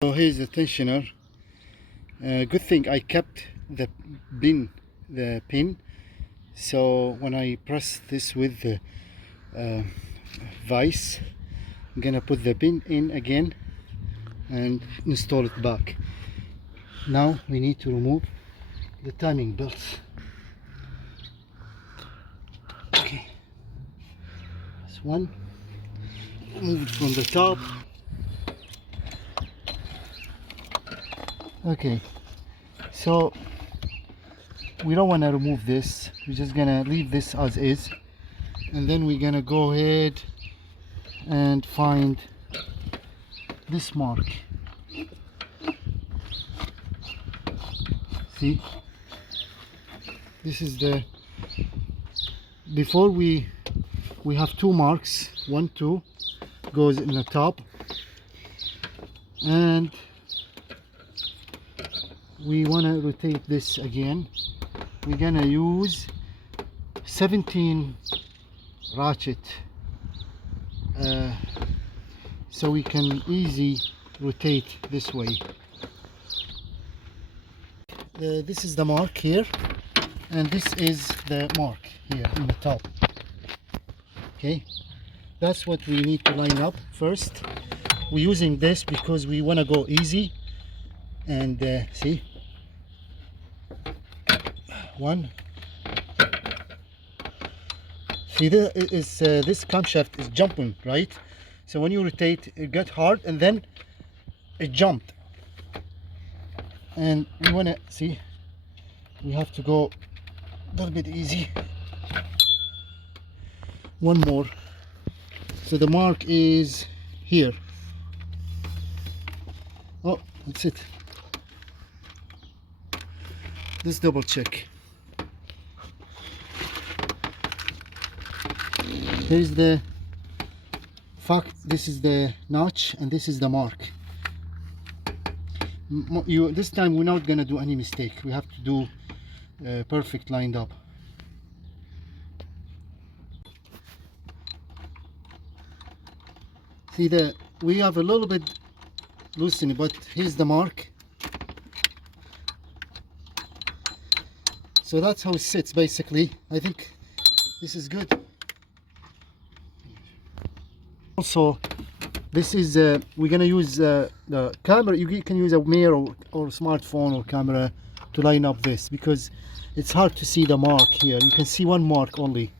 So here's the tensioner. Good thing I kept the pin, so when I press this with the vise, I'm gonna put the pin in again and install it back. Now we need to remove the timing belts. Okay, that's one. Remove it from the top. Okay, so we don't want to remove this. We're just gonna leave this as is, and then we're gonna go ahead and find this mark. See, this is the, before we have two marks, 1, 2 goes in the top, and we want to rotate this again. We're gonna use 17 ratchet, so we can easily rotate this way. This is the mark here, and this is the mark here in the top. Okay, that's what we need to line up first. We're using this because we want to go easy, and see, one. See, this camshaft is jumping, right? So when you rotate, it got hard and then it jumped, and we want to see, we have to go a little bit easy. One more. So the mark is here. Oh, that's it. Let's double check. Here's the fact, this is the notch and this is the mark. This time we're not gonna do any mistake. We have to do perfect lined up. See, we have a little bit loosening, but here's the mark. So that's how it sits basically. I think this is good. Also, this is we're gonna use the camera. You can use a mirror or smartphone or camera to line up this, because it's hard to see the mark here. You can see one mark only.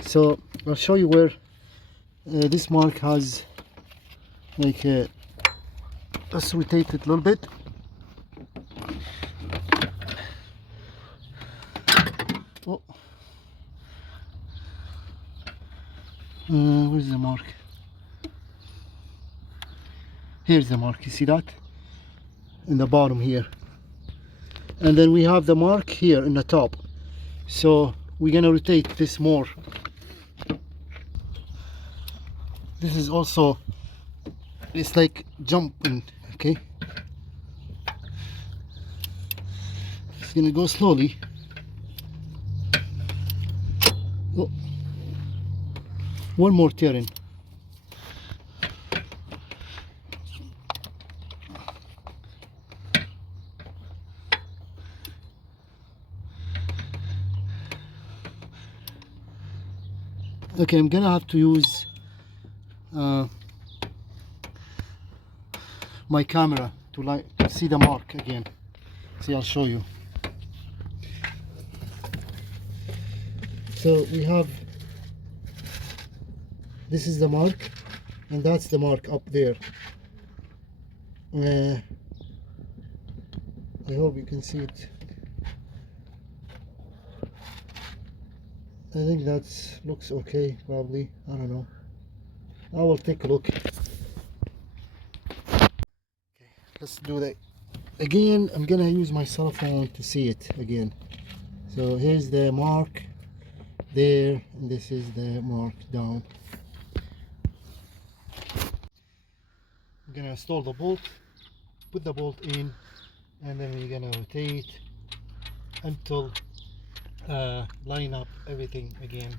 So I'll show you where this mark has, like, let's rotate it a little bit. Oh, where's the mark? Here's the mark. You see that in the bottom here, and then we have the mark here in the top. So we're gonna rotate this more. This is also, it's like jumping. Okay, it's gonna go slowly. Oh. One more turn. Okay, I'm gonna have to use my camera to see the mark again. See, I'll show you. So we have, this is the mark, and that's the mark up there. I hope you can see it. I think that looks okay, probably. I don't know. I will take a look. Okay, let's do that. Again, I'm gonna use my cell phone to see it again. So here's the mark there, and this is the mark down. I'm gonna install the bolt, put the bolt in, and then we're gonna rotate until line up everything again.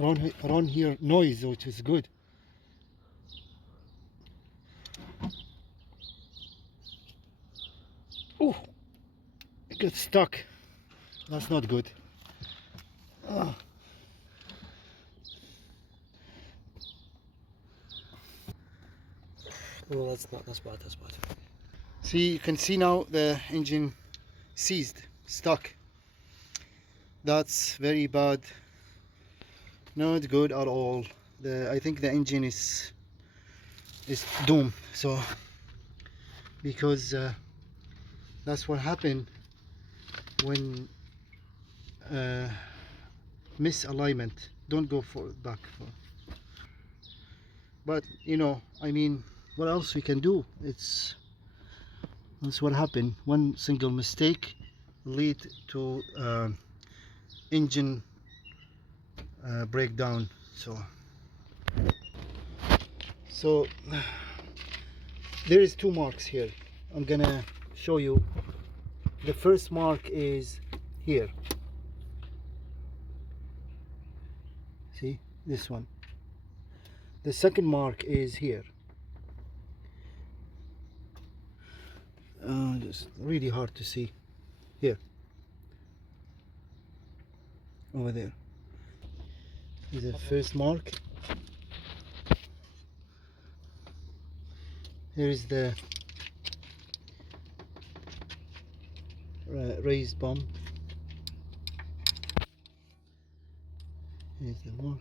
I don't hear noise, which is good. Oh, it got stuck. That's not good. Oh. Oh, that's bad. That's bad. See, you can see now the engine seized, stuck. That's very bad. Not good at all. I think the engine is doomed. So because that's what happened when misalignment. Don't go back. But you know, I mean, what else we can do? That's what happened. One single mistake lead to engine breakdown. So there is two marks here. I'm gonna show you. The first mark is here. See this one. The second mark is here. Just really hard to see. Here. Over there. Is the first mark. Here is the raised bump. Here's the mark.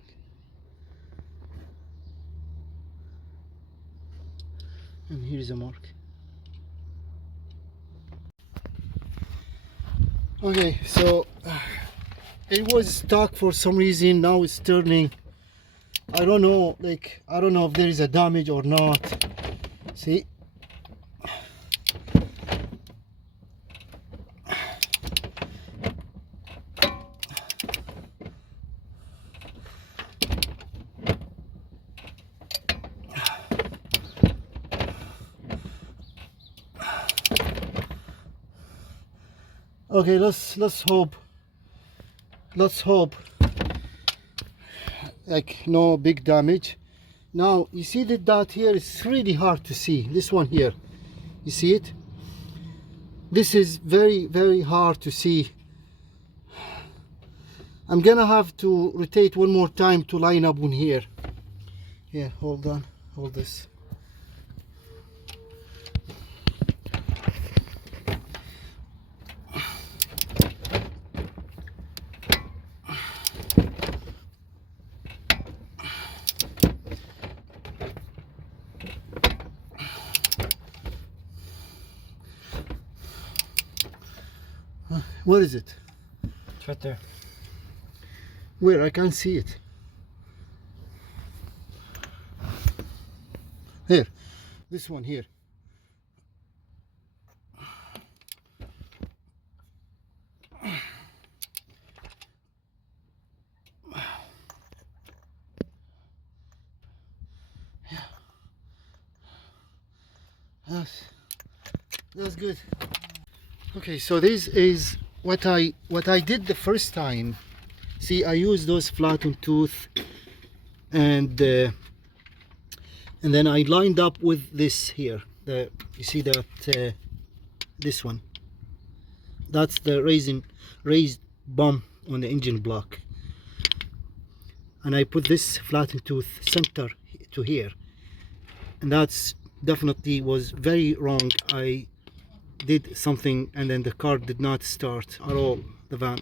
And here's a mark. Okay, so it was stuck for some reason. Now it's turning. I don't know, I don't know if there is a damage or not. See? Okay, let's hope like no big damage. Now you see that dot here is really hard to see. This one here, you see it? This is very hard to see. I'm gonna have to rotate one more time to line up one here. Here, hold on, hold this. Where is it? It's right there. Where? I can't see it. Here, this one here. That's good. Okay, so this is what I did the first time. See, I used those flattened tooth, and then I lined up with this here. You see that this one. That's the raised bump on the engine block, and I put this flattened tooth center to here, and that's definitely was very wrong. I did something, and then the car did not start at all, the van.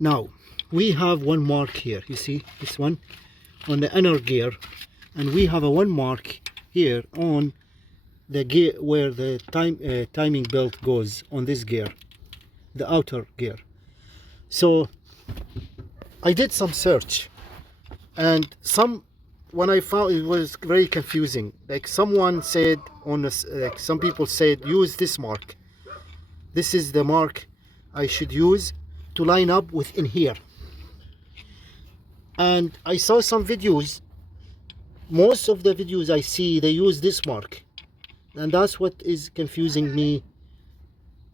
Now we have one mark here, you see this one on the inner gear, and we have a one mark here on the gear where the timing belt goes on this gear, the outer gear. So I did some search, and when I found it was very confusing. Like someone said on this, like some people said, use this mark. This is the mark I should use to line up within here. And I saw some videos. Most of the videos I see, they use this mark, and that's what is confusing me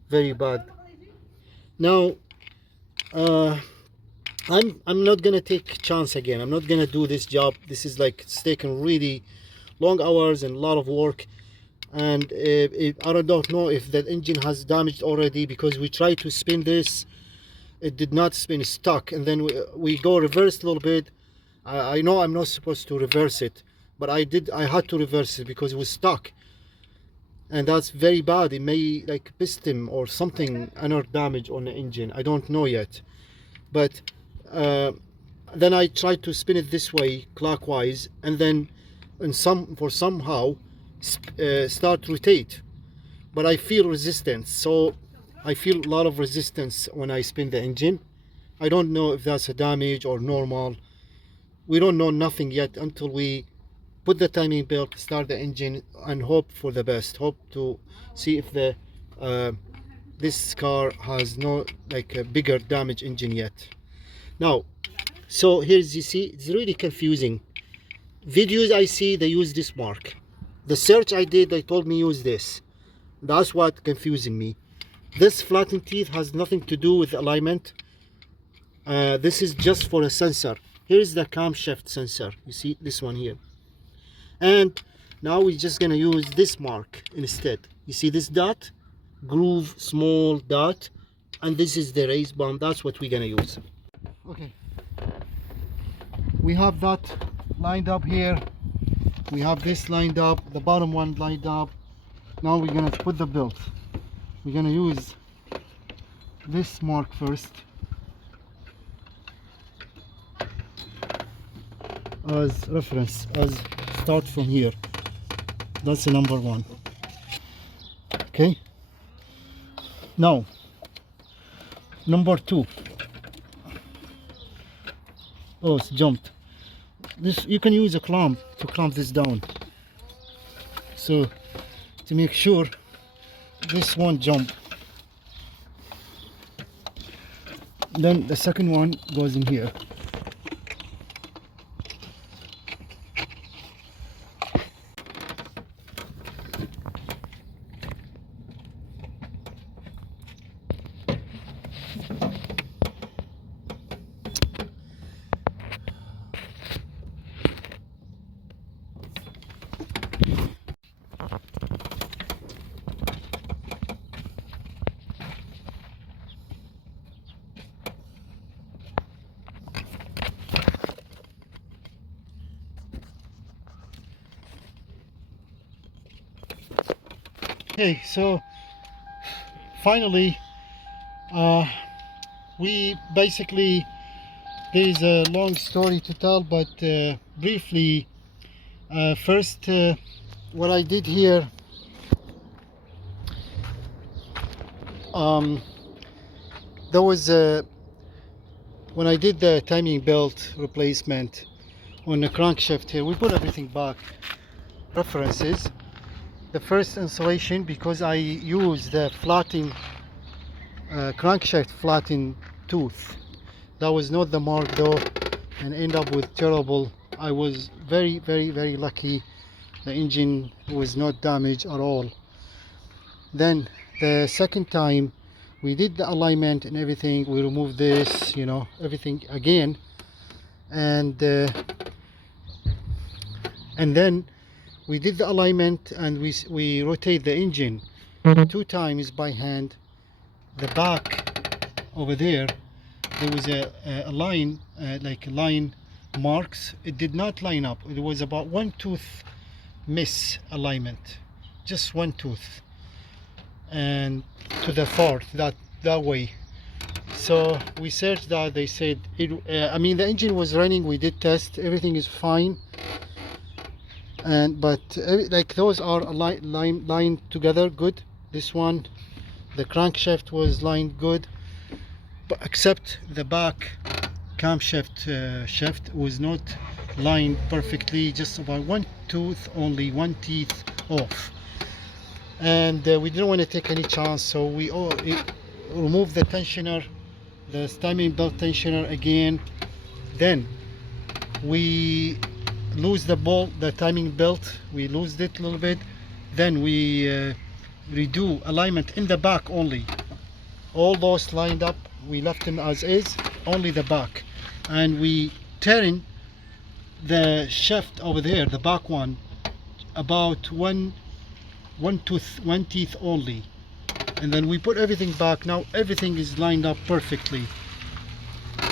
very bad. Now I'm not gonna take chance again. I'm not gonna do this job. This is like, it's taken really long hours and a lot of work, and I don't know if that engine has damaged already, because we tried to spin this, it did not spin, it's stuck, and then we go reverse a little bit. I know I'm not supposed to reverse it, but I had to reverse it because it was stuck, and that's very bad. It may like piston or something, another damage on the engine, I don't know yet. But then I tried to spin it this way clockwise, and then somehow start rotate, but I feel resistance. So I feel a lot of resistance when I spin the engine. I don't know if that's a damage or normal. We don't know nothing yet until we put the timing belt, start the engine, and hope for the best. Hope to see if the this car has no like a bigger damage engine yet. Now, so here's, you see, it's really confusing. Videos I see, they use this mark. The search I did, they told me use this. That's what confusing me. This flattened teeth has nothing to do with alignment. This is just for a sensor. Here's the camshaft sensor. You see this one here. And now we're just gonna use this mark instead. You see this dot, groove, small dot, and this is the raised bump. That's what we're gonna use. Okay, we have that lined up here. We have this lined up, the bottom one lined up. Now we're gonna put the belt. We're gonna use this mark first as reference, as start from here. That's the number one. Okay, now number two. Oh, it's jumped. This, you can use a clamp to clamp this down, so to make sure this won't jump. Then the second one goes in here. Okay, so finally we basically, there is a long story to tell, but briefly, first what I did here, there was when I did the timing belt replacement on the crankshaft here, we put everything back, references. The first installation, because I used the flattening crankshaft flattening tooth, that was not the mark though, and end up with terrible. I was very lucky The engine was not damaged at all. Then the second time we did the alignment and everything, we removed this, you know, everything again, and then we did the alignment, and we rotate the engine 2 times by hand. The back over there was a line, like line marks. It did not line up. It was about 1 tooth miss alignment, just 1 tooth, and to the fourth that way. So we searched that. They said it, I mean, the engine was running. We did test, everything is fine, and but like those are lined together good. This one, the crankshaft was lined good, but except the back camshaft shaft was not lined perfectly, just about 1 tooth, only 1 teeth off. And we didn't want to take any chance, so we removed the tensioner, the timing belt tensioner again. Then we lose the bolt, the timing belt, we loosed it a little bit. Then we redo alignment in the back only. All those lined up, we left them as is, only the back. And we turn the shaft over there, the back one, about one teeth only, and then we put everything back. Now everything is lined up perfectly.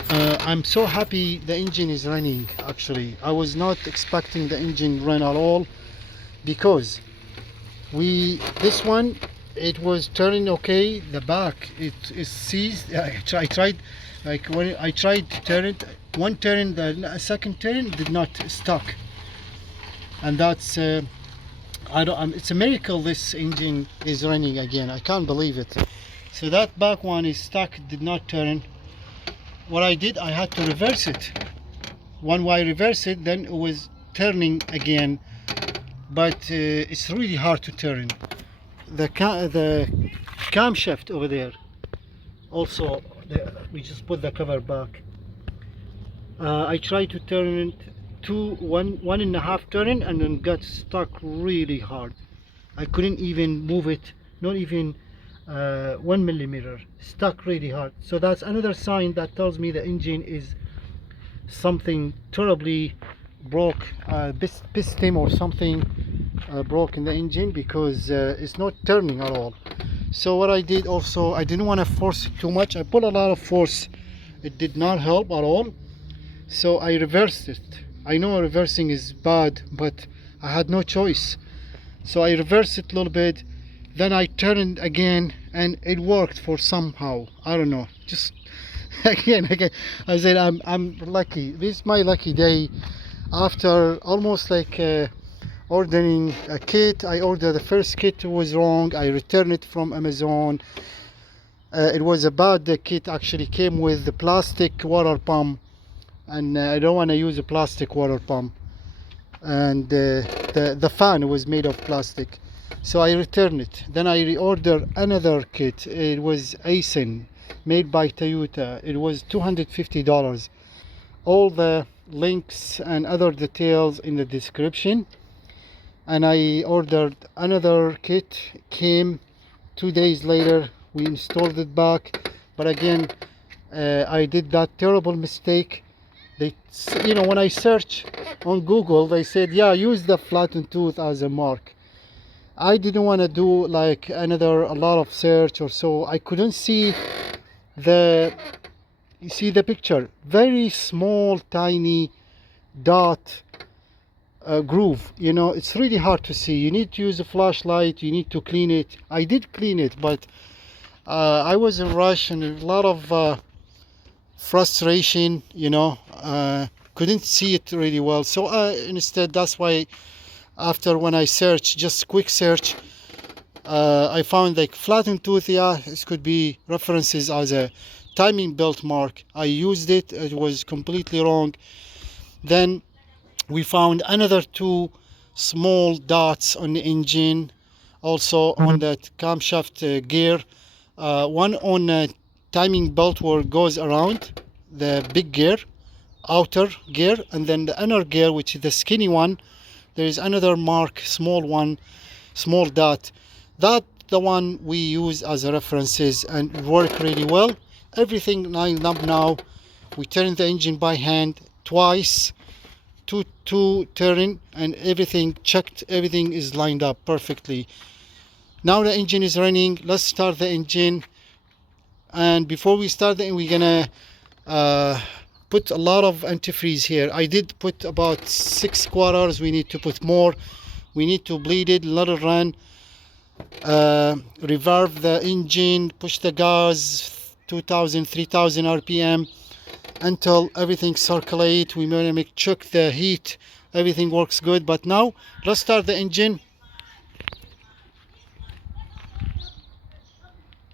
I'm so happy the engine is running. Actually, I was not expecting the engine run at all, because this one, it was turning okay. The back, it is seized. I tried, like when I tried to turn it, one turn, the second turn did not stuck, and that's it's a miracle this engine is running again. I can't believe it. So that back one is stuck, did not turn. What I did, I had to reverse it. When I reverse it, then it was turning again, but it's really hard to turn. The camshaft over there also, we just put the cover back. I tried to turn it one and a half turn, and then got stuck really hard. I couldn't even move it, not even 1 millimeter, stuck really hard. So that's another sign that tells me the engine is something terribly broke, piston or something broke in the engine, because it's not turning at all. So what I did also, I didn't want to force it too much. I put a lot of force, it did not help at all, so I reversed it. I know reversing is bad, but I had no choice. So I reversed it a little bit, then I turned again, and it worked for somehow. I don't know. Just again, I said I'm lucky. This is my lucky day. After almost like ordering a kit, I ordered the first kit was wrong. I returned it from Amazon. It was a bad kit. Actually came with the plastic water pump, and I don't want to use a plastic water pump, and the fan was made of plastic, so I returned it. Then I reordered another kit. It was ASIN, made by Toyota. It was $250. All the links and other details in the description. And I ordered another kit, came 2 days later. We installed it back, but again I did that terrible mistake. They, you know, when I search on Google, they said, yeah, use the flattened tooth as a mark. I didn't want to do like a lot of search or so. I couldn't see you see the picture, very small tiny dot groove, you know. It's really hard to see. You need to use a flashlight, you need to clean it. I did clean it, but I was in rush and a lot of frustration, you know. Couldn't see it really well, so instead, that's why after when I searched, just quick search, I found like flattened tooth. Yeah, this could be references as a timing belt mark. I used it, it was completely wrong. Then we found another 2 small dots on the engine, also on the camshaft gear, one on timing belt where it goes around the big gear, outer gear, and then the inner gear, which is the skinny one, there is another mark, small one, small dot. That the one we use as a references and work really well. Everything lined up now. We turn the engine by hand twice, two turn, and everything checked. Everything is lined up perfectly. Now the engine is running. Let's start the engine. And before we start, we're gonna put a lot of antifreeze here. I did put about 6 quarters. We need to put more. We need to bleed it, let it run, reverb the engine, push the gas 2000 3000 rpm until everything circulate. We want to make check the heat, everything works good. But now let's start the engine.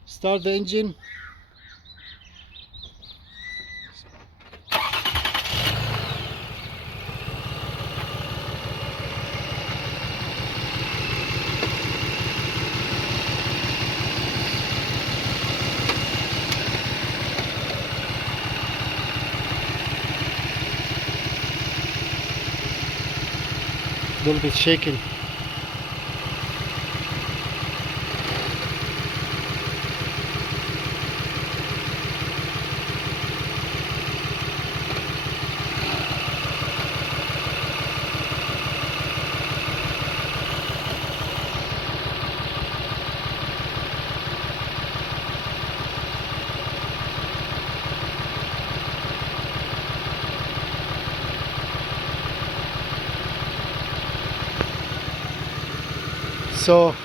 Start the engine. A little bit shaking. So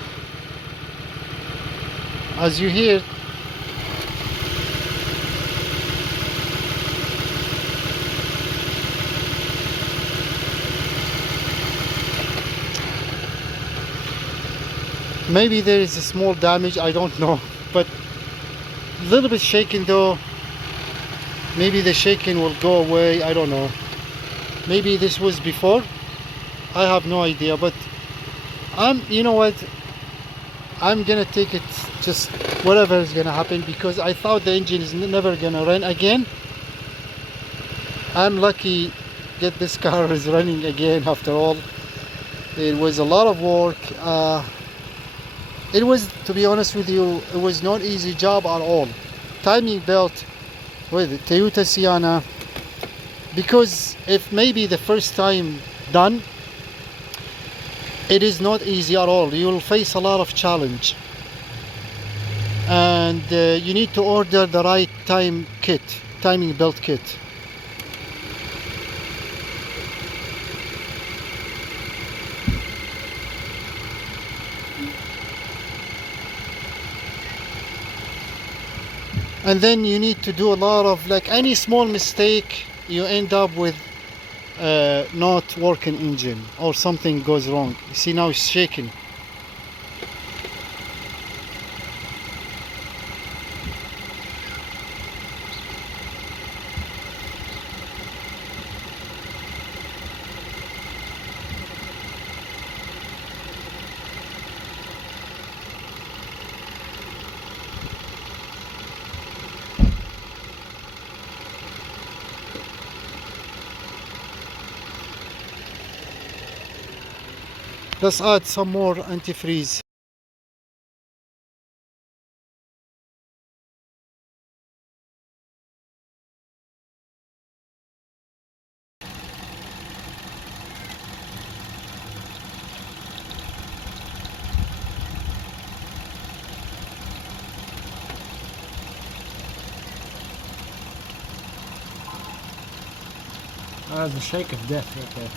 as you hear, maybe there is a small damage, I don't know, but a little bit shaking though. Maybe the shaking will go away, I don't know. Maybe this was before, I have no idea. But you know what, I'm gonna take it just whatever is gonna happen, because I thought the engine is never gonna run again. I'm lucky that this car is running again after all. It was a lot of work. It was, to be honest with you, it was not easy job at all. Timing belt with Toyota Sienna, because if maybe the first time done, it is not easy at all. You will face a lot of challenge, and you need to order the right timing belt kit. And then you need to do a lot of, like, any small mistake, you end up with not working engine or something goes wrong. You see now it's shaking. Let's add some more antifreeze. That's the shake of death right there.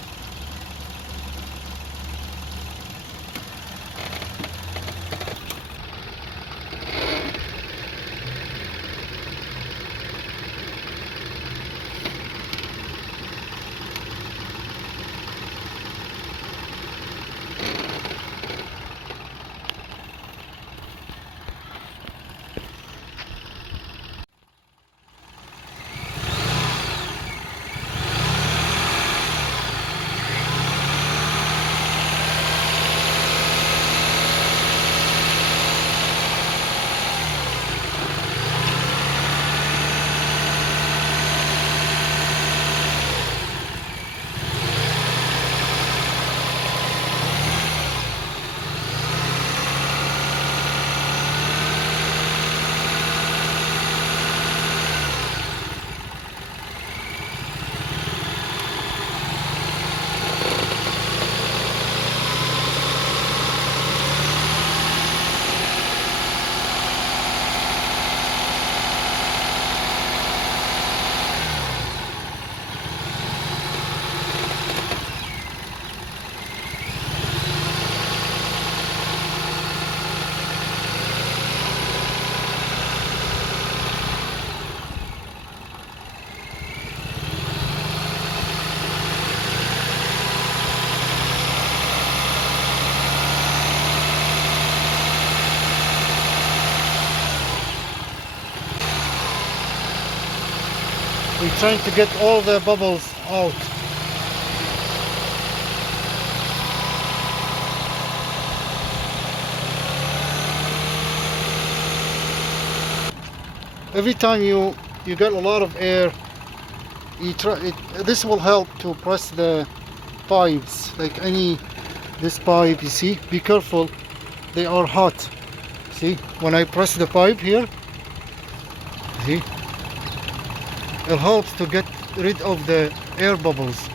We're trying to get all the bubbles out. Every time you get a lot of air, you try it. This will help to press the pipes, like this pipe. You see, be careful, they are hot. See, when I press the pipe here, see, it helps to get rid of the air bubbles.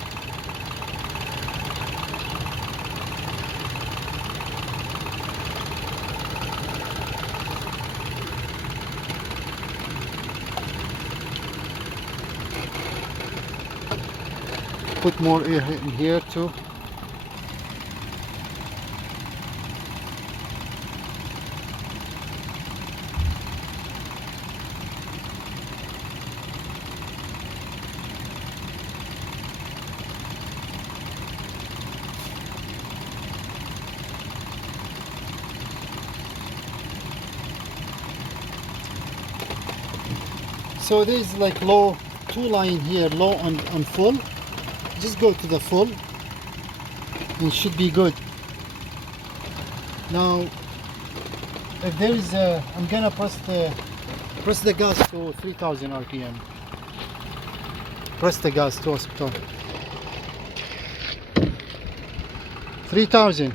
Put more air in here too. So there's like low, two line here, low on full. Just go to the full and should be good. Now if there is a, I'm gonna press the gas to 3000 rpm. Press the gas to hospital. 3000.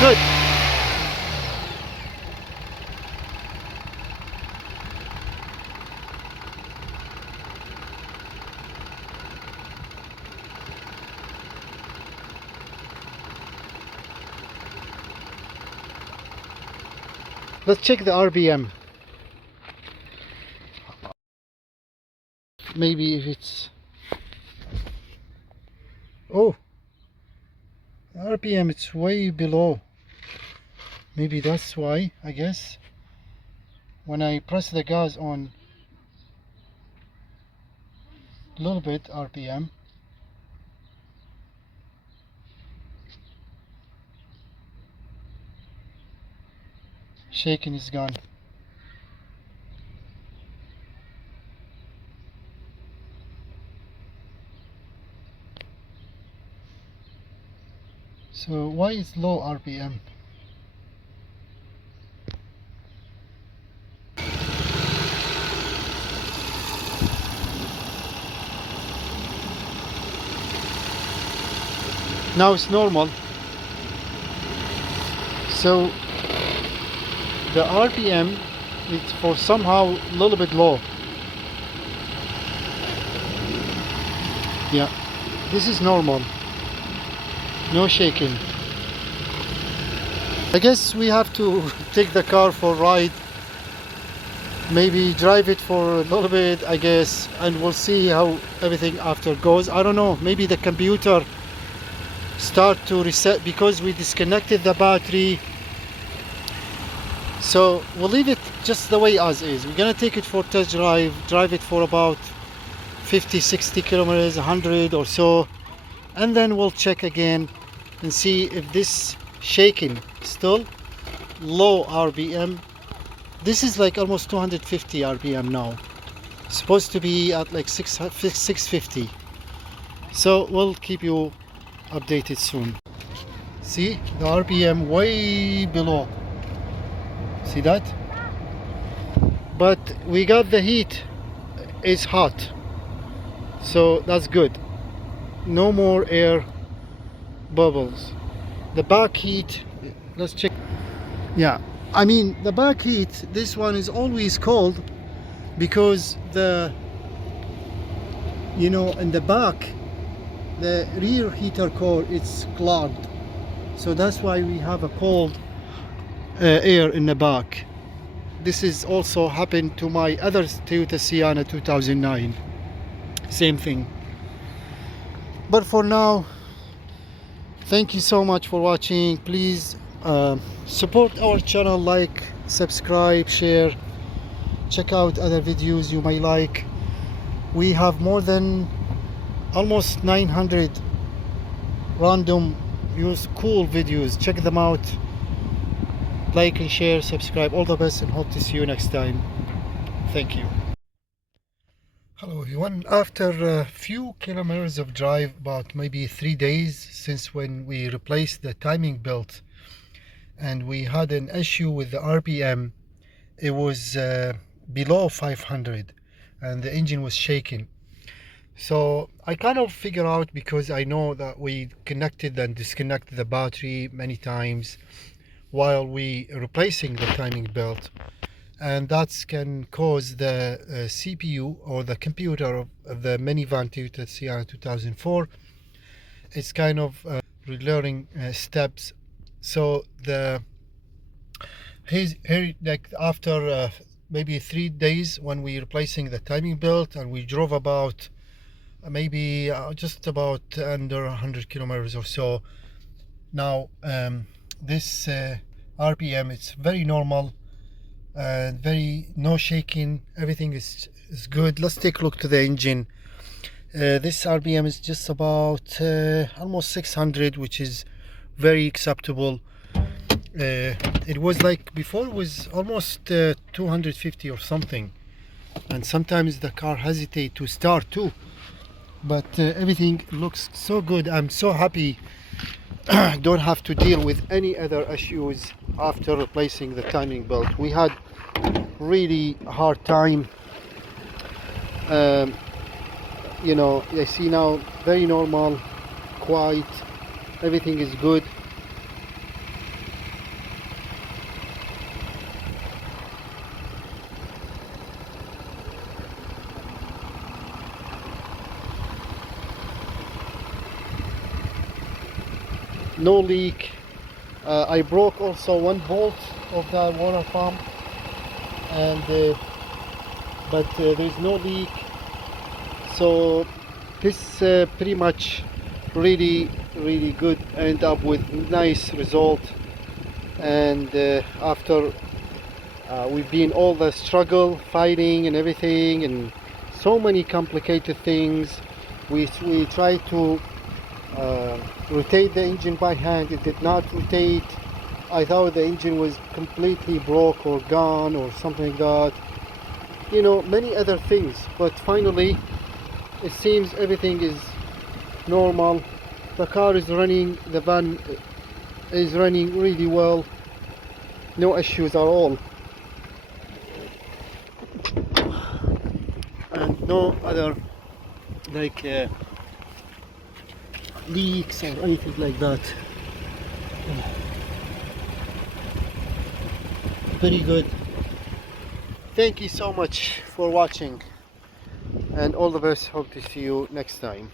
Good. Let's check the RPM. Maybe if it's, oh, RPM, it's way below. Maybe that's why, I guess. When I press the gas on a little bit RPM, shaking is gone. So why is low RPM? Now it's normal. So the RPM is for somehow a little bit low. Yeah, this is normal. No shaking. I guess we have to take the car for a ride. Maybe drive it for a little bit, I guess, and we'll see how everything after goes. I don't know, maybe the computer start to reset because we disconnected the battery. So we'll leave it just the way as is. We're gonna take it for test drive it for about 50-60 kilometers, 100 or so, and then we'll check again and see if this shaking still low RPM. This is like almost 250 RPM now. It's supposed to be at like 650. So we'll keep you updated soon. See the RPM way below. See that? But we got the heat. It's hot. so that's good. No more air bubbles. The back heat, let's check. Yeah, I mean the back heat, this one is always cold because the, you know, in the back the rear heater core, it's clogged, so that's why we have a cold air in the back. This is also happened to my other Toyota Sienna 2009, same thing. But for now, thank you so much for watching. Please support our channel, like, subscribe, share, check out other videos you may like. We have more than almost 900 random cool videos. Check them out. Like and share, subscribe. All the best, and hope to see you next time. Thank you. Hello everyone. After a few kilometers of drive, about maybe 3 days since when we replaced the timing belt, and we had an issue with the RPM. It was below 500 and the engine was shaking. So I kind of figure out, because I know that we connected and disconnected the battery many times while we replacing the timing belt, and that can cause the CPU or the computer of the minivan Toyota Sienna 2004. It's kind of relearning steps. So the here, like after maybe 3 days when we replacing the timing belt, and we drove about maybe just about under 100 kilometers or so. Now this RPM, it's very normal and very no shaking. Everything is good. Let's take a look to the engine. This RPM is just about almost 600, which is very acceptable. It was like before, it was almost 250 or something, and sometimes the car hesitate to start too, but everything looks so good. I'm so happy. Don't have to deal with any other issues after replacing the timing belt. We had really hard time. You know, I see now very normal, quiet, everything is good. No leak. I broke also one bolt of that water pump, and but there's no leak. So this pretty much really good, end up with nice result. And after we've been all the struggle, fighting and everything, and so many complicated things, we tried to rotate the engine by hand. It did not rotate. I thought the engine was completely broke or gone or something like that, you know, many other things. But finally it seems everything is normal. The car is running, the van is running really well, no issues at all, and no other like leaks or anything like that. Very good. Thank you so much for watching, and all the best. Hope to see you next time.